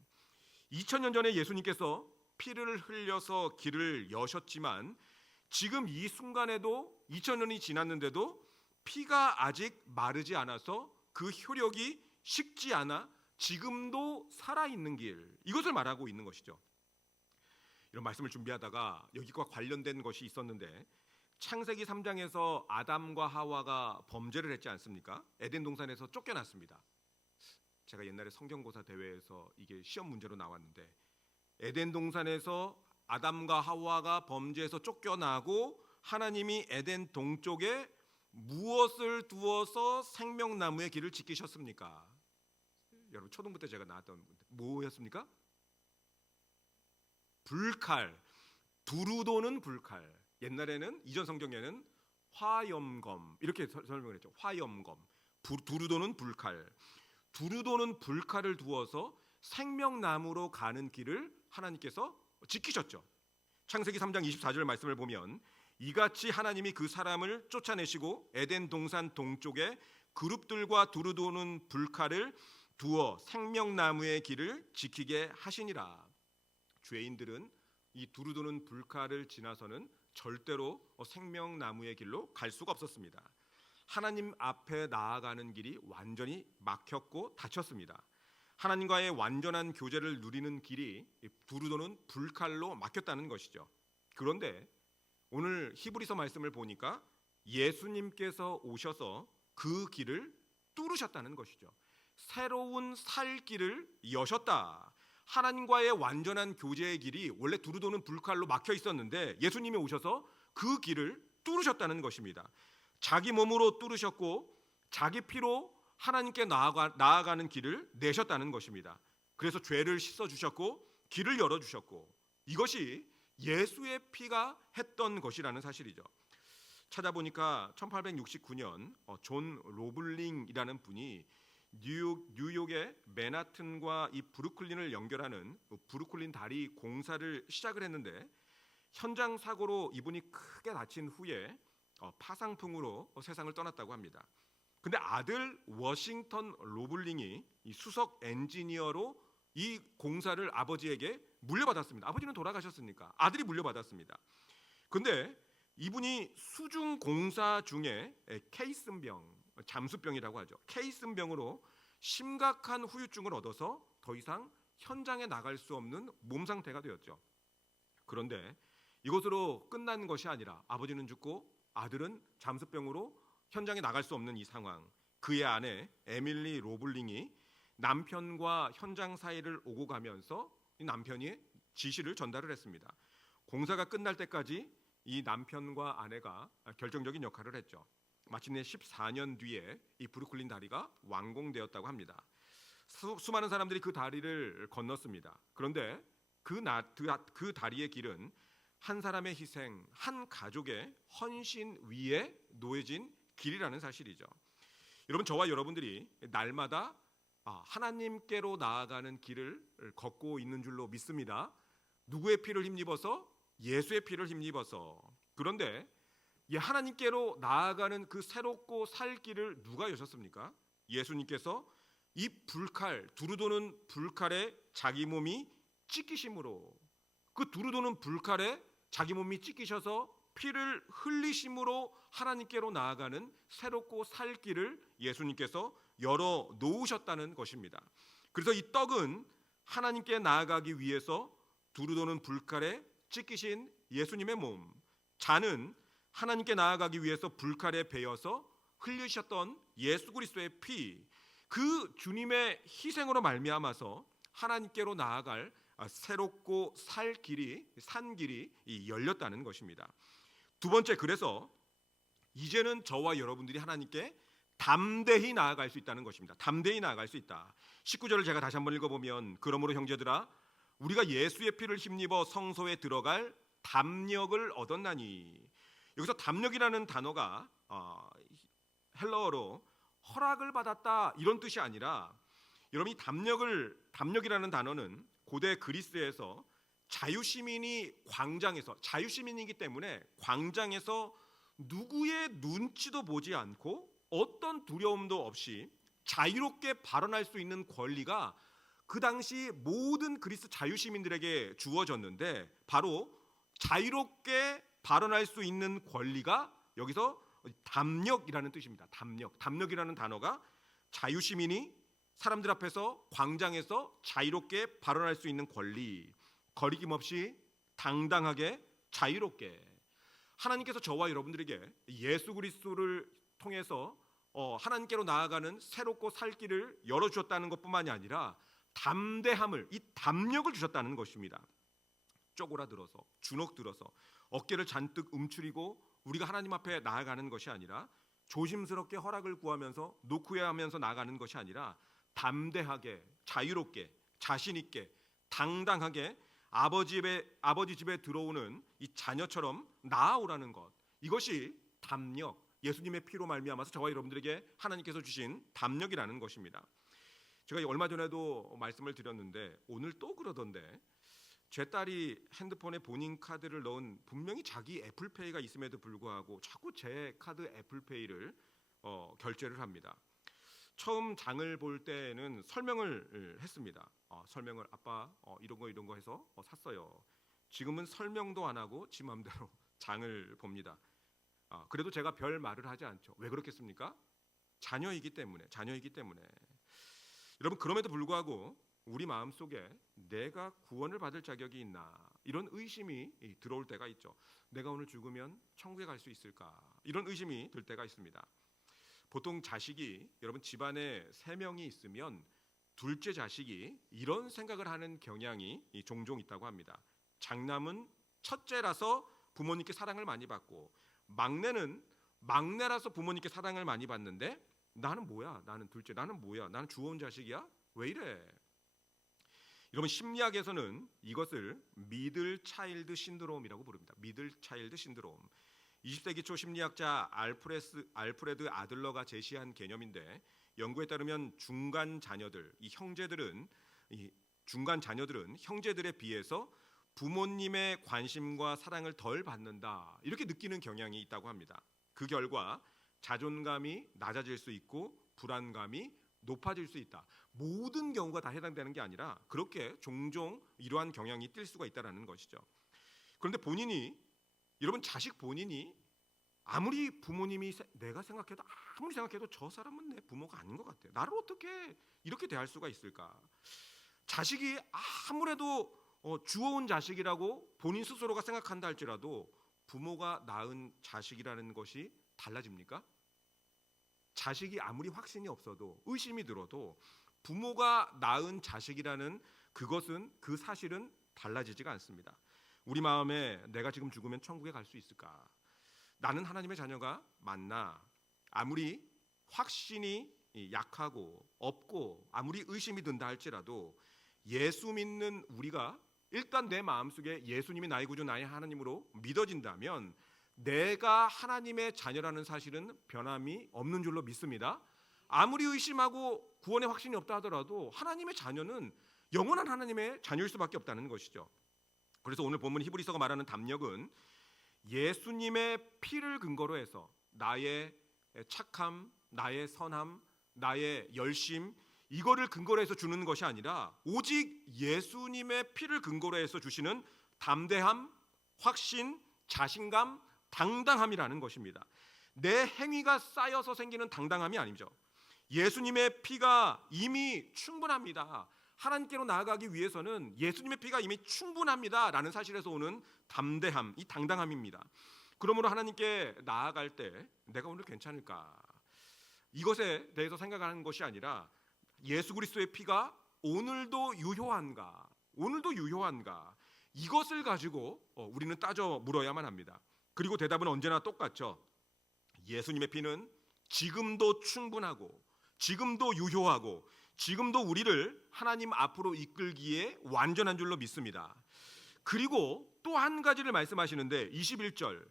2000년 전에 예수님께서 피를 흘려서 길을 여셨지만 지금 이 순간에도 2000년이 지났는데도 피가 아직 마르지 않아서 그 효력이 식지 않아 지금도 살아있는 길, 이것을 말하고 있는 것이죠. 이런 말씀을 준비하다가 여기과 관련된 것이 있었는데 창세기 3장에서 아담과 하와가 범죄를 했지 않습니까? 에덴 동산에서 쫓겨났습니다. 제가 옛날에 성경고사 대회에서 이게 시험 문제로 나왔는데 에덴 동산에서 아담과 하와가 범죄해서 쫓겨나고 하나님이 에덴 동쪽에 무엇을 두어서 생명나무의 길을 지키셨습니까? 여러분 초등부 때 제가 나왔던 뭐였습니까? 불칼, 두루도는 불칼. 옛날에는 이전 성경에는 화염검 이렇게 설명을 했죠. 화염검, 두루도는 불칼. 두루도는 불칼을 두어서 생명나무로 가는 길을 하나님께서 지키셨죠. 창세기 3장 24절 말씀을 보면 이같이 하나님이 그 사람을 쫓아내시고 에덴 동산 동쪽에 그룹들과 두루도는 불칼을 두어 생명나무의 길을 지키게 하시니라. 죄인들은 이 두루도는 불칼을 지나서는 절대로 생명나무의 길로 갈 수가 없었습니다. 하나님 앞에 나아가는 길이 완전히 막혔고 닫혔습니다. 하나님과의 완전한 교제를 누리는 길이 두루도는 불칼로 막혔다는 것이죠. 그런데 오늘 히브리서 말씀을 보니까 예수님께서 오셔서 그 길을 뚫으셨다는 것이죠. 새로운 살 길을 여셨다. 하나님과의 완전한 교제의 길이 원래 두루도는 불칼로 막혀 있었는데 예수님이 오셔서 그 길을 뚫으셨다는 것입니다. 자기 몸으로 뚫으셨고 자기 피로 하나님께 나아가는 길을 내셨다는 것입니다. 그래서 죄를 씻어주셨고 길을 열어주셨고 이것이 예수의 피가 했던 것이라는 사실이죠. 찾아보니까 1869년 존 로블링이라는 분이 뉴욕의 맨하튼과 이 브루클린을 연결하는 브루클린 다리 공사를 시작을 했는데 현장 사고로 이분이 크게 다친 후에 파상풍으로 세상을 떠났다고 합니다. 근데 아들 워싱턴 로블링이 이 수석 엔지니어로 이 공사를 아버지에게 물려받았습니다. 아버지는 돌아가셨으니까 아들이 물려받았습니다. 근데 이분이 수중 공사 중에 케이슨병, 잠수병이라고 하죠. 케이슨병으로 심각한 후유증을 얻어서 더 이상 현장에 나갈 수 없는 몸 상태가 되었죠. 그런데 이것으로 끝난 것이 아니라 아버지는 죽고 아들은 잠수병으로 현장에 나갈 수 없는 이 상황. 그의 아내 에밀리 로블링이 남편과 현장 사이를 오고 가면서 이 남편이 지시를 전달을 했습니다. 공사가 끝날 때까지 이 남편과 아내가 결정적인 역할을 했죠. 마침내 14년 뒤에 이 브루클린 다리가 완공되었다고 합니다. 수많은 사람들이 그 다리를 건넜습니다. 그런데 그 다리의 길은 한 사람의 희생, 한 가족의 헌신 위에 놓여진 길이라는 사실이죠. 여러분, 저와 여러분들이 날마다 하나님께로 나아가는 길을 걷고 있는 줄로 믿습니다. 누구의 피를 힘입어서? 예수의 피를 힘입어서. 그런데 이 하나님께로 나아가는 그 새롭고 살 길을 누가 여셨습니까? 예수님께서 이 불칼, 두루도는 불칼에 자기 몸이 찢기심으로, 그 두루도는 불칼에 자기 몸이 찢기셔서 피를 흘리심으로 하나님께로 나아가는 새롭고 살 길을 예수님께서 열어 놓으셨다는 것입니다. 그래서 이 떡은 하나님께 나아가기 위해서 두루도는 불칼에 찢기신 예수님의 몸, 잔은 하나님께 나아가기 위해서 불칼에 베어서 흘리셨던 예수 그리스도의 피, 그 주님의 희생으로 말미암아서 하나님께로 나아갈 새롭고 살 길이, 산 길이 열렸다는 것입니다. 두 번째, 그래서 이제는 저와 여러분들이 하나님께 담대히 나아갈 수 있다는 것입니다. 담대히 나아갈 수 있다. 19절을 제가 다시 한번 읽어보면, 그러므로 형제들아 우리가 예수의 피를 힘입어 성소에 들어갈 담력을 얻었나니. 여기서 담력이라는 단어가 헬라어로 허락을 받았다 이런 뜻이 아니라, 여러분이 담력이라는 단어는 고대 그리스에서 자유시민이 광장에서, 자유시민이기 때문에 광장에서 누구의 눈치도 보지 않고 어떤 두려움도 없이 자유롭게 발언할 수 있는 권리가 그 당시 모든 그리스 자유시민들에게 주어졌는데, 바로 자유롭게 발언할 수 있는 권리가 여기서 담력이라는 뜻입니다. 담력이라는 단어가 자유시민이 사람들 앞에서, 광장에서 자유롭게 발언할 수 있는 권리, 거리낌 없이 당당하게 자유롭게. 하나님께서 저와 여러분들에게 예수 그리스도를 통해서 하나님께로 나아가는 새롭고 살 길을 열어주셨다는 것뿐만이 아니라 담대함을, 이 담력을 주셨다는 것입니다. 쪼그라들어서, 주눅들어서 어깨를 잔뜩 움츠리고 우리가 하나님 앞에 나아가는 것이 아니라, 조심스럽게 허락을 구하면서 노크해하면서 나아가는 것이 아니라, 담대하게, 자유롭게, 자신 있게, 당당하게 아버지 집에 들어오는 이 자녀처럼 나아오라는 것, 이것이 담력, 예수님의 피로 말미암아서 저와 여러분들에게 하나님께서 주신 담력이라는 것입니다. 제가 얼마 전에도 말씀을 드렸는데 오늘 또 그러던데, 제 딸이 핸드폰에 본인 카드를 넣은, 분명히 자기 애플페이가 있음에도 불구하고 자꾸 제 카드 애플페이를 결제를 합니다. 처음 장을 볼 때는 설명을 했습니다. 설명을, 아빠 이런 거 해서 샀어요. 지금은 설명도 안 하고 지 마음대로 장을 봅니다. 그래도 제가 별 말을 하지 않죠. 왜 그렇겠습니까? 자녀이기 때문에. 여러분, 그럼에도 불구하고 우리 마음속에 내가 구원을 받을 자격이 있나, 이런 의심이 들어올 때가 있죠. 내가 오늘 죽으면 천국에 갈 수 있을까, 이런 의심이 들 때가 있습니다. 보통 자식이, 여러분 집안에 3명이 있으면 둘째 자식이 이런 생각을 하는 경향이 종종 있다고 합니다. 장남은 첫째라서 부모님께 사랑을 많이 받고, 막내는 막내라서 부모님께 사랑을 많이 받는데, 나는 뭐야? 나는 둘째. 나는 뭐야? 나는 주워온 자식이야? 왜 이래? 여러분 심리학에서는 이것을 미들 차일드 신드롬이라고 부릅니다. 미들 차일드 신드롬. 20세기 초 심리학자 알프레드 아들러가 제시한 개념인데 연구에 따르면 중간 자녀들의 형제들에 비해서 부모님의 관심과 사랑을 덜 받는다 이렇게 느끼는 경향이 있다고 합니다. 그 결과 자존감이 낮아질 수 있고 불안감이 높아질 수 있다. 모든 경우가 다 해당되는 게 아니라 그렇게 종종 이러한 경향이 띌 수가 있다는 것이죠. 그런데 여러분 자식 본인이 아무리 부모님이 내가 생각해도 아무리 생각해도 저 사람은 내 부모가 아닌 것 같아요. 나를 어떻게 이렇게 대할 수가 있을까? 자식이 아무래도 주워온 자식이라고 본인 스스로가 생각한다 할지라도 부모가 낳은 자식이라는 것이 달라집니까? 자식이 아무리 확신이 없어도 의심이 들어도 부모가 낳은 자식이라는 그 사실은 달라지지가 않습니다. 우리 마음에 내가 지금 죽으면 천국에 갈 수 있을까? 나는 하나님의 자녀가 맞나? 아무리 확신이 약하고 없고 아무리 의심이 든다 할지라도 예수 믿는 우리가 일단 내 마음속에 예수님이 나의 구주 나의 하나님으로 믿어진다면 내가 하나님의 자녀라는 사실은 변함이 없는 줄로 믿습니다. 아무리 의심하고 구원의 확신이 없다 하더라도 하나님의 자녀는 영원한 하나님의 자녀일 수밖에 없다는 것이죠. 그래서 오늘 본문 히브리서가 말하는 담력은 예수님의 피를 근거로 해서 나의 착함, 나의 선함, 나의 열심 이거를 근거로 해서 주는 것이 아니라 오직 예수님의 피를 근거로 해서 주시는 담대함, 확신, 자신감, 당당함이라는 것입니다. 내 행위가 쌓여서 생기는 당당함이 아니죠. 예수님의 피가 이미 충분합니다. 하나님께로 나아가기 위해서는 예수님의 피가 이미 충분합니다라는 사실에서 오는 담대함, 이 당당함입니다. 그러므로 하나님께 나아갈 때 내가 오늘 괜찮을까? 이것에 대해서 생각하는 것이 아니라 예수 그리스도의 피가 오늘도 유효한가? 이것을 가지고 우리는 따져 물어야만 합니다. 그리고 대답은 언제나 똑같죠. 예수님의 피는 지금도 충분하고 지금도 유효하고 지금도 우리를 하나님 앞으로 이끌기에 완전한 줄로 믿습니다. 그리고 또 한 가지를 말씀하시는데 21절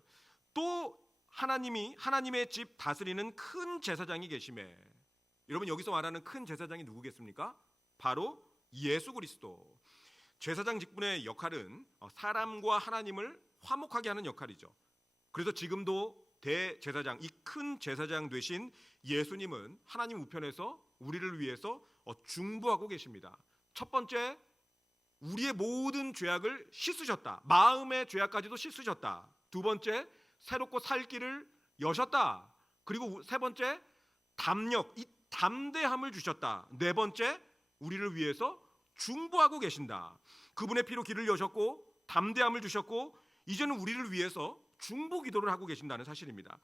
또 하나님의 집 다스리는 큰 제사장이 계시매. 여러분 여기서 말하는 큰 제사장이 누구겠습니까? 바로 예수 그리스도. 제사장 직분의 역할은 사람과 하나님을 화목하게 하는 역할이죠. 그래서 지금도 대제사장, 이 큰 제사장 되신 예수님은 하나님 우편에서 우리를 위해서 중보하고 계십니다. 첫 번째, 우리의 모든 죄악을 씻으셨다. 마음의 죄악까지도 씻으셨다. 두 번째, 새롭고 살 길을 여셨다. 그리고 세 번째, 담력, 이 담대함을 주셨다. 네 번째, 우리를 위해서 중보하고 계신다. 그분의 피로 길을 여셨고 담대함을 주셨고 이제는 우리를 위해서 중보 기도를 하고 계신다는 사실입니다.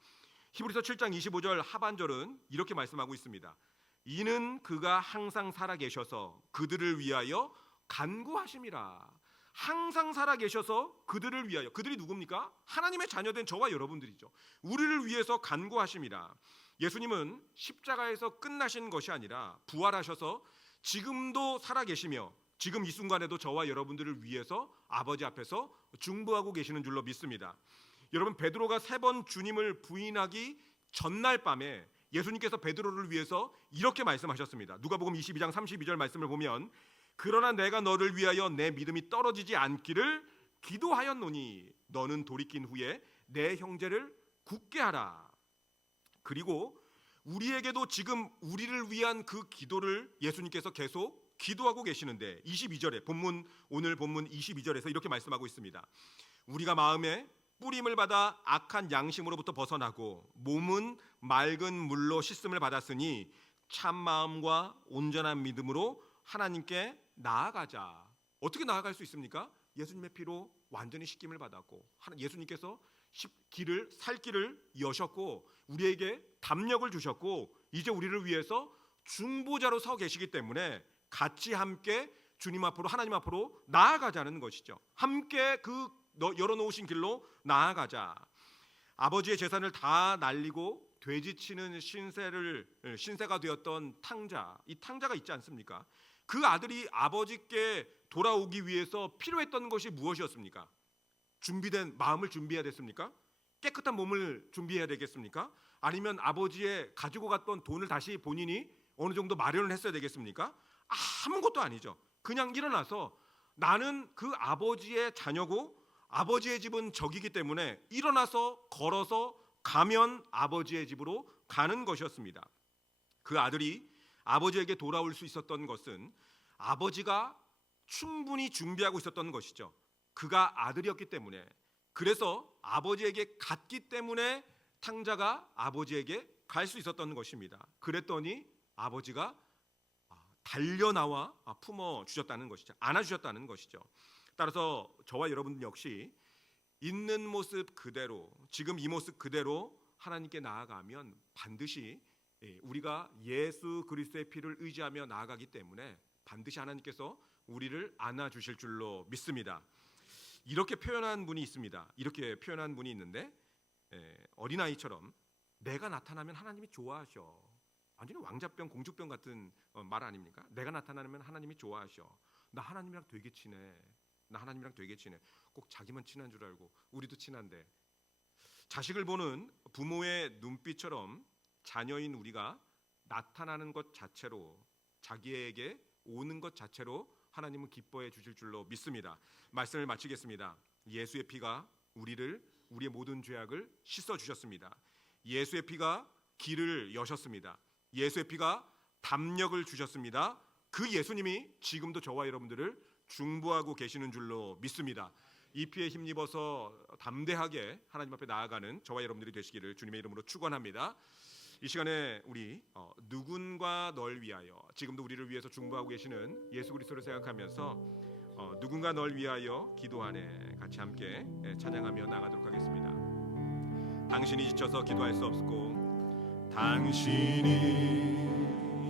히브리서 7장 25절 하반절은 이렇게 말씀하고 있습니다. 이는 그가 항상 살아계셔서 그들을 위하여 간구하심이라. 항상 살아계셔서 그들을 위하여. 그들이 누굽니까? 하나님의 자녀된 저와 여러분들이죠. 우리를 위해서 간구하심이라. 예수님은 십자가에서 끝나신 것이 아니라 부활하셔서 지금도 살아계시며 지금 이 순간에도 저와 여러분들을 위해서 아버지 앞에서 중보하고 계시는 줄로 믿습니다. 여러분 베드로가 3번 주님을 부인하기 전날 밤에 예수님께서 베드로를 위해서 이렇게 말씀하셨습니다. 누가복음 22장 32절 말씀을 보면 그러나 내가 너를 위하여 내 믿음이 떨어지지 않기를 기도하였노니 너는 돌이킨 후에 내 형제를 굳게 하라. 그리고 우리에게도 지금 우리를 위한 그 기도를 예수님께서 계속 기도하고 계시는데 22절에 오늘 본문 22절에서 이렇게 말씀하고 있습니다. 우리가 마음에 뿌림을 받아 악한 양심으로부터 벗어나고 몸은 맑은 물로 씻음을 받았으니 참 마음과 온전한 믿음으로 하나님께 나아가자. 어떻게 나아갈 수 있습니까? 예수님의 피로 완전히 씻김을 받았고 예수님께서 살 길을 여셨고 우리에게 담력을 주셨고 이제 우리를 위해서 중보자로 서 계시기 때문에 같이 함께 주님 앞으로 하나님 앞으로 나아가자는 것이죠. 함께 그 열어놓으신 길로 나아가자. 아버지의 재산을 다 날리고 돼지치는 신세가 되었던 탕자, 이 탕자가 있지 않습니까? 그 아들이 아버지께 돌아오기 위해서 필요했던 것이 무엇이었습니까? 준비된 마음을 준비해야 됐습니까? 깨끗한 몸을 준비해야 되겠습니까? 아니면 아버지의 가지고 갔던 돈을 다시 본인이 어느 정도 마련을 했어야 되겠습니까? 아무것도 아니죠. 그냥 일어나서 나는 그 아버지의 자녀고 아버지의 집은 저기기 때문에 일어나서 걸어서 가면 아버지의 집으로 가는 것이었습니다. 그 아들이 아버지에게 돌아올 수 있었던 것은 아버지가 충분히 준비하고 있었던 것이죠. 그가 아들이었기 때문에, 그래서 아버지에게 갔기 때문에 탕자가 아버지에게 갈 수 있었던 것입니다. 그랬더니 아버지가 달려나와 품어 주셨다는 것이죠. 안아주셨다는 것이죠. 따라서 저와 여러분 역시 있는 모습 그대로, 지금 이 모습 그대로 하나님께 나아가면 반드시 우리가 예수 그리스도의 피를 의지하며 나아가기 때문에 반드시 하나님께서 우리를 안아주실 줄로 믿습니다. 이렇게 표현한 분이 있습니다. 이렇게 표현한 분이 있는데, 어린아이처럼 내가 나타나면 하나님이 좋아하셔. 완전히 왕자병 공주병 같은 말 아닙니까? 내가 나타나면 하나님이 좋아하셔. 나 하나님이랑 되게 친해. 나 하나님이랑 되게 친해. 꼭 자기만 친한 줄 알고 우리도 친한데, 자식을 보는 부모의 눈빛처럼 자녀인 우리가 나타나는 것 자체로, 자기에게 오는 것 자체로 하나님은 기뻐해 주실 줄로 믿습니다. 말씀을 마치겠습니다. 예수의 피가 우리의 모든 죄악을 씻어 주셨습니다. 예수의 피가 길을 여셨습니다. 예수의 피가 담력을 주셨습니다. 그 예수님이 지금도 저와 여러분들을 중보하고 계시는 줄로 믿습니다. 이 피에 힘입어서 담대하게 하나님 앞에 나아가는 저와 여러분들이 되시기를 주님의 이름으로 축원합니다. 이 시간에 우리 누군가 널 위하여, 지금도 우리를 위해서 중보하고 계시는 예수 그리스도를 생각하면서 누군가 널 위하여 기도하네 같이 함께 찬양하며 나가도록 하겠습니다. 당신이 지쳐서 기도할 수 없고, 당신이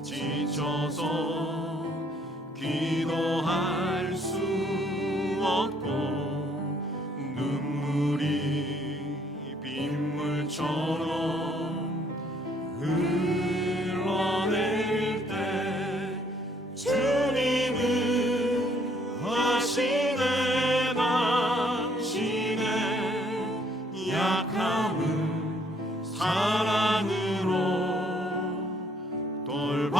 지쳐서 기도할 수 없고, 눈물이 빗물처럼 흘러내릴 때 주님은 하시네. 당신의 약함을 사랑으로 돌봐주시네.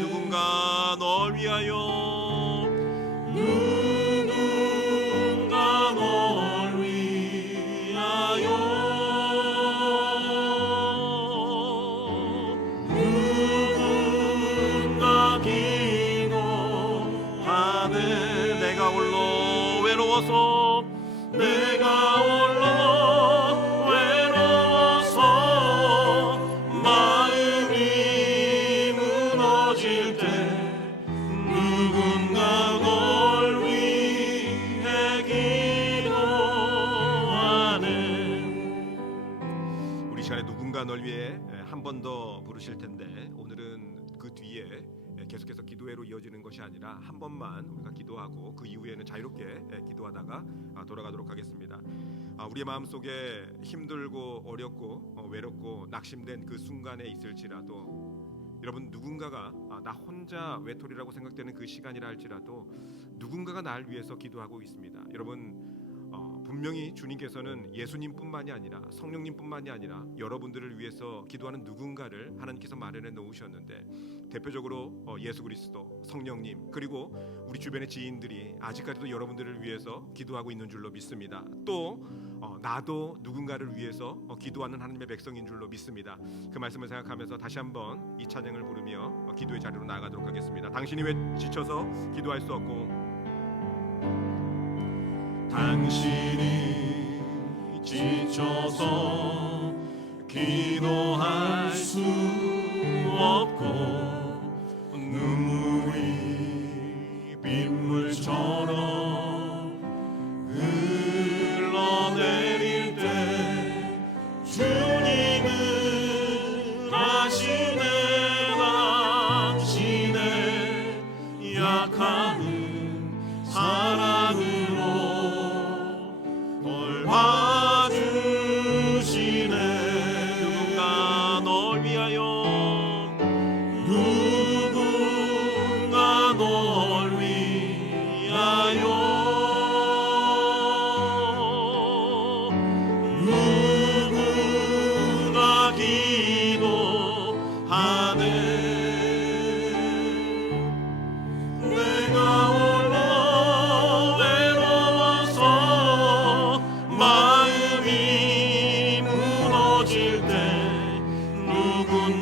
누군가 널 위하여, 누군가 널 위하여, 누군가 기도하네. 내가 홀로 외로워서, 내가 홀로 외로워서 마음이 무너질 때 누군가 널 위해 기도하네. 우리 시간에 누군가 널 위해 한 번 더 부르실 텐데, 오늘은 그 뒤에 계속해서 기도회로 이어지는 것이 아니라 한 번만 우리가 기도하고 그 이후에는 자유롭게 기도하다가 돌아가도록 하겠습니다. 우리의 마음속에 힘들고 어렵고 외롭고 낙심된 그 순간에 있을지라도, 여러분 누군가가 나 혼자 외톨이라고 생각되는 그 시간이라 할지라도 누군가가 날 위해서 기도하고 있습니다. 여러분 분명히 주님께서는 예수님뿐만이 아니라 성령님뿐만이 아니라 여러분들을 위해서 기도하는 누군가를 하나님께서 마련해 놓으셨는데, 대표적으로 예수 그리스도, 성령님, 그리고 우리 주변의 지인들이 아직까지도 여러분들을 위해서 기도하고 있는 줄로 믿습니다. 또 나도 누군가를 위해서 기도하는 하나님의 백성인 줄로 믿습니다. 그 말씀을 생각하면서 다시 한번 이 찬양을 부르며 기도의 자리로 나아가도록 하겠습니다. 당신이 왜 지쳐서 기도할 수 없고, 당신이 지쳐서 기도할 수 없고, 눈물이 빗물처럼 흘러내릴 때 주님은 하시네. 당신의 약함은 사랑으로 돌봐주시네. 누군가 널 위하여,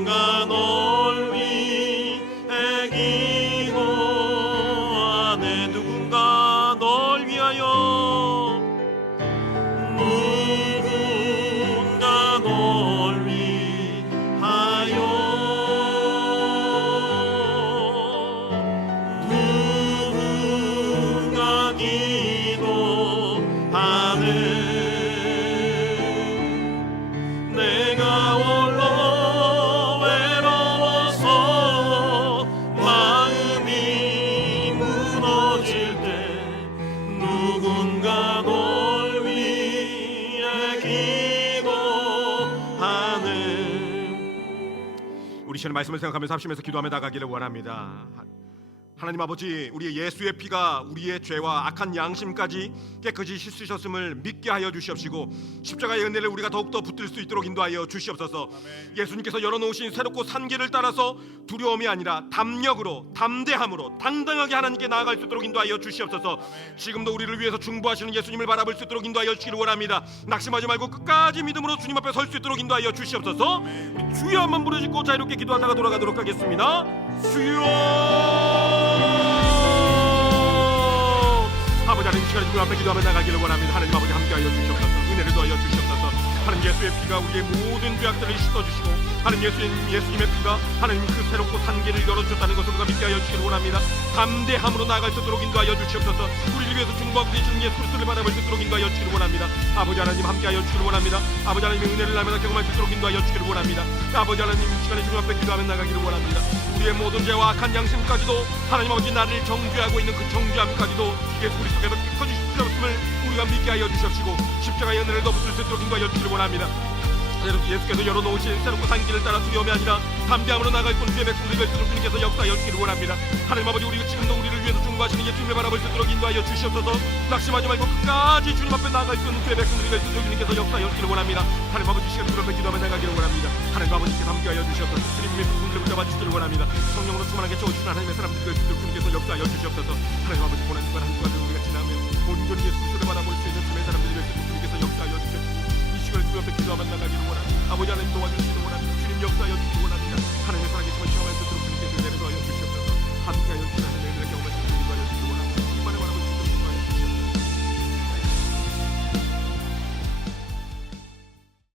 누군가 널 위해 기도하네 누군가 널 위하여 누군가 널 위하여 누군가 기도하네 내가 홀로 외로워서 마음이 무너질 때 누군가 널 위해 기도하네. 우리 시간의 말씀을 생각하면서 합심해서 기도하며 나가기를 원합니다. 하나님 아버지, 우리의 예수의 피가 우리의 죄와 악한 양심까지 깨끗이 씻으셨음을 믿게 하여 주시옵시고 십자가의 은혜를 우리가 더욱더 붙들 수 있도록 인도하여 주시옵소서. 예수님께서 열어놓으신 새롭고 산 길을 따라서 두려움이 아니라 담력으로, 담대함으로 당당하게 하나님께 나아갈 수 있도록 인도하여 주시옵소서. 지금도 우리를 위해서 중보하시는 예수님을 바라볼 수 있도록 인도하여 주시기를 원합니다. 낙심하지 말고 끝까지 믿음으로 주님 앞에 설 수 있도록 인도하여 주시옵소서. 우리 주여 한번 부르짖고 자유롭게 기도하다가 돌아가도록 하겠습니다. 주여. 아버지 하나님, 이 시간에 주님 앞에 기도하며 나가기를 원합니다. 하나님 아버지 함께하여 주시옵소서. 은혜를 더하여 주시옵소서. 하나님 예수의 피가 우리의 모든 죄악들을 씻어주시고 하나님 예수님의 피가 하나님 그 새롭고 산 길을 열어주셨다는 것을 우리가 믿게 하여 주시기를 원합니다. 담대함으로 나아갈 수 있도록 인도하여 주시옵소서. 우리를 위해서 중보하고 계시는 예수 그리스도를 바라볼 수 있도록 인도하여 주시기를 원합니다. 아버지 하나님 함께하여 주시기를 원합니다. 아버지 하나님의 은혜를 날마다 경험할 수 있도록 인도하여 주시기를 원합니다. 아버지 하나님, 이 시간에 주님 앞에 기도하며 나가기를 원합니다. 우리의 모든 죄와 악한 양심까지도 하나님 아버지 나를 정죄하고 있는 그 정죄함까지도 예수 그리스도께서 깨끗이 씻으셨음을 우리가 믿게 하여 주시옵시고 십자가의 은혜를 더 붙들 수 있도록 인도하여 주시기를 원합니다. 예수께서 열어놓으신 새롭고 산 길을 따라 두려움이 아니라 담대함으로 나갈 뿐 주의 백성들이 될 수 있도록 주님께서 역사하여 주시기를 원합니다. 하나님 아버지, 우리가 지금도 우리를 위해서 중보하시는 예수님을 바라볼 수 있도록 인도하여 주시옵소서. 낙심하지 말고 끝까지 주님 앞에 나아갈 수 있는 주의 백성들이 될 수 있도록 주님께서 역사하여 주시기를 원합니다. 하나님 아버지, 시간 주님 앞에 기도하며 나가기를 원합니다. 하나님 아버지께서 함께하여 주시옵소서. 주님의 분들을 붙잡아 주시기를 원합니다. 성령으로 충만하게 채워주신 하나님의 사람들이 될 수 있도록 주님께서 역사하여 주시옵소서. 하나님 아버지, 고난 주간 한 주간을 우리가 지나며 온전히 예수 그리스도를 바라볼 수 있는 주의 사람들이 될 수 있도록 주님께서 역사하여 주시옵시고 이 시간에 주님 앞에 기도하며 나가기를 원합니다. 아버지 하나님 도와주시기를 원합니다. 주님 역사하여 주시기 원합니다.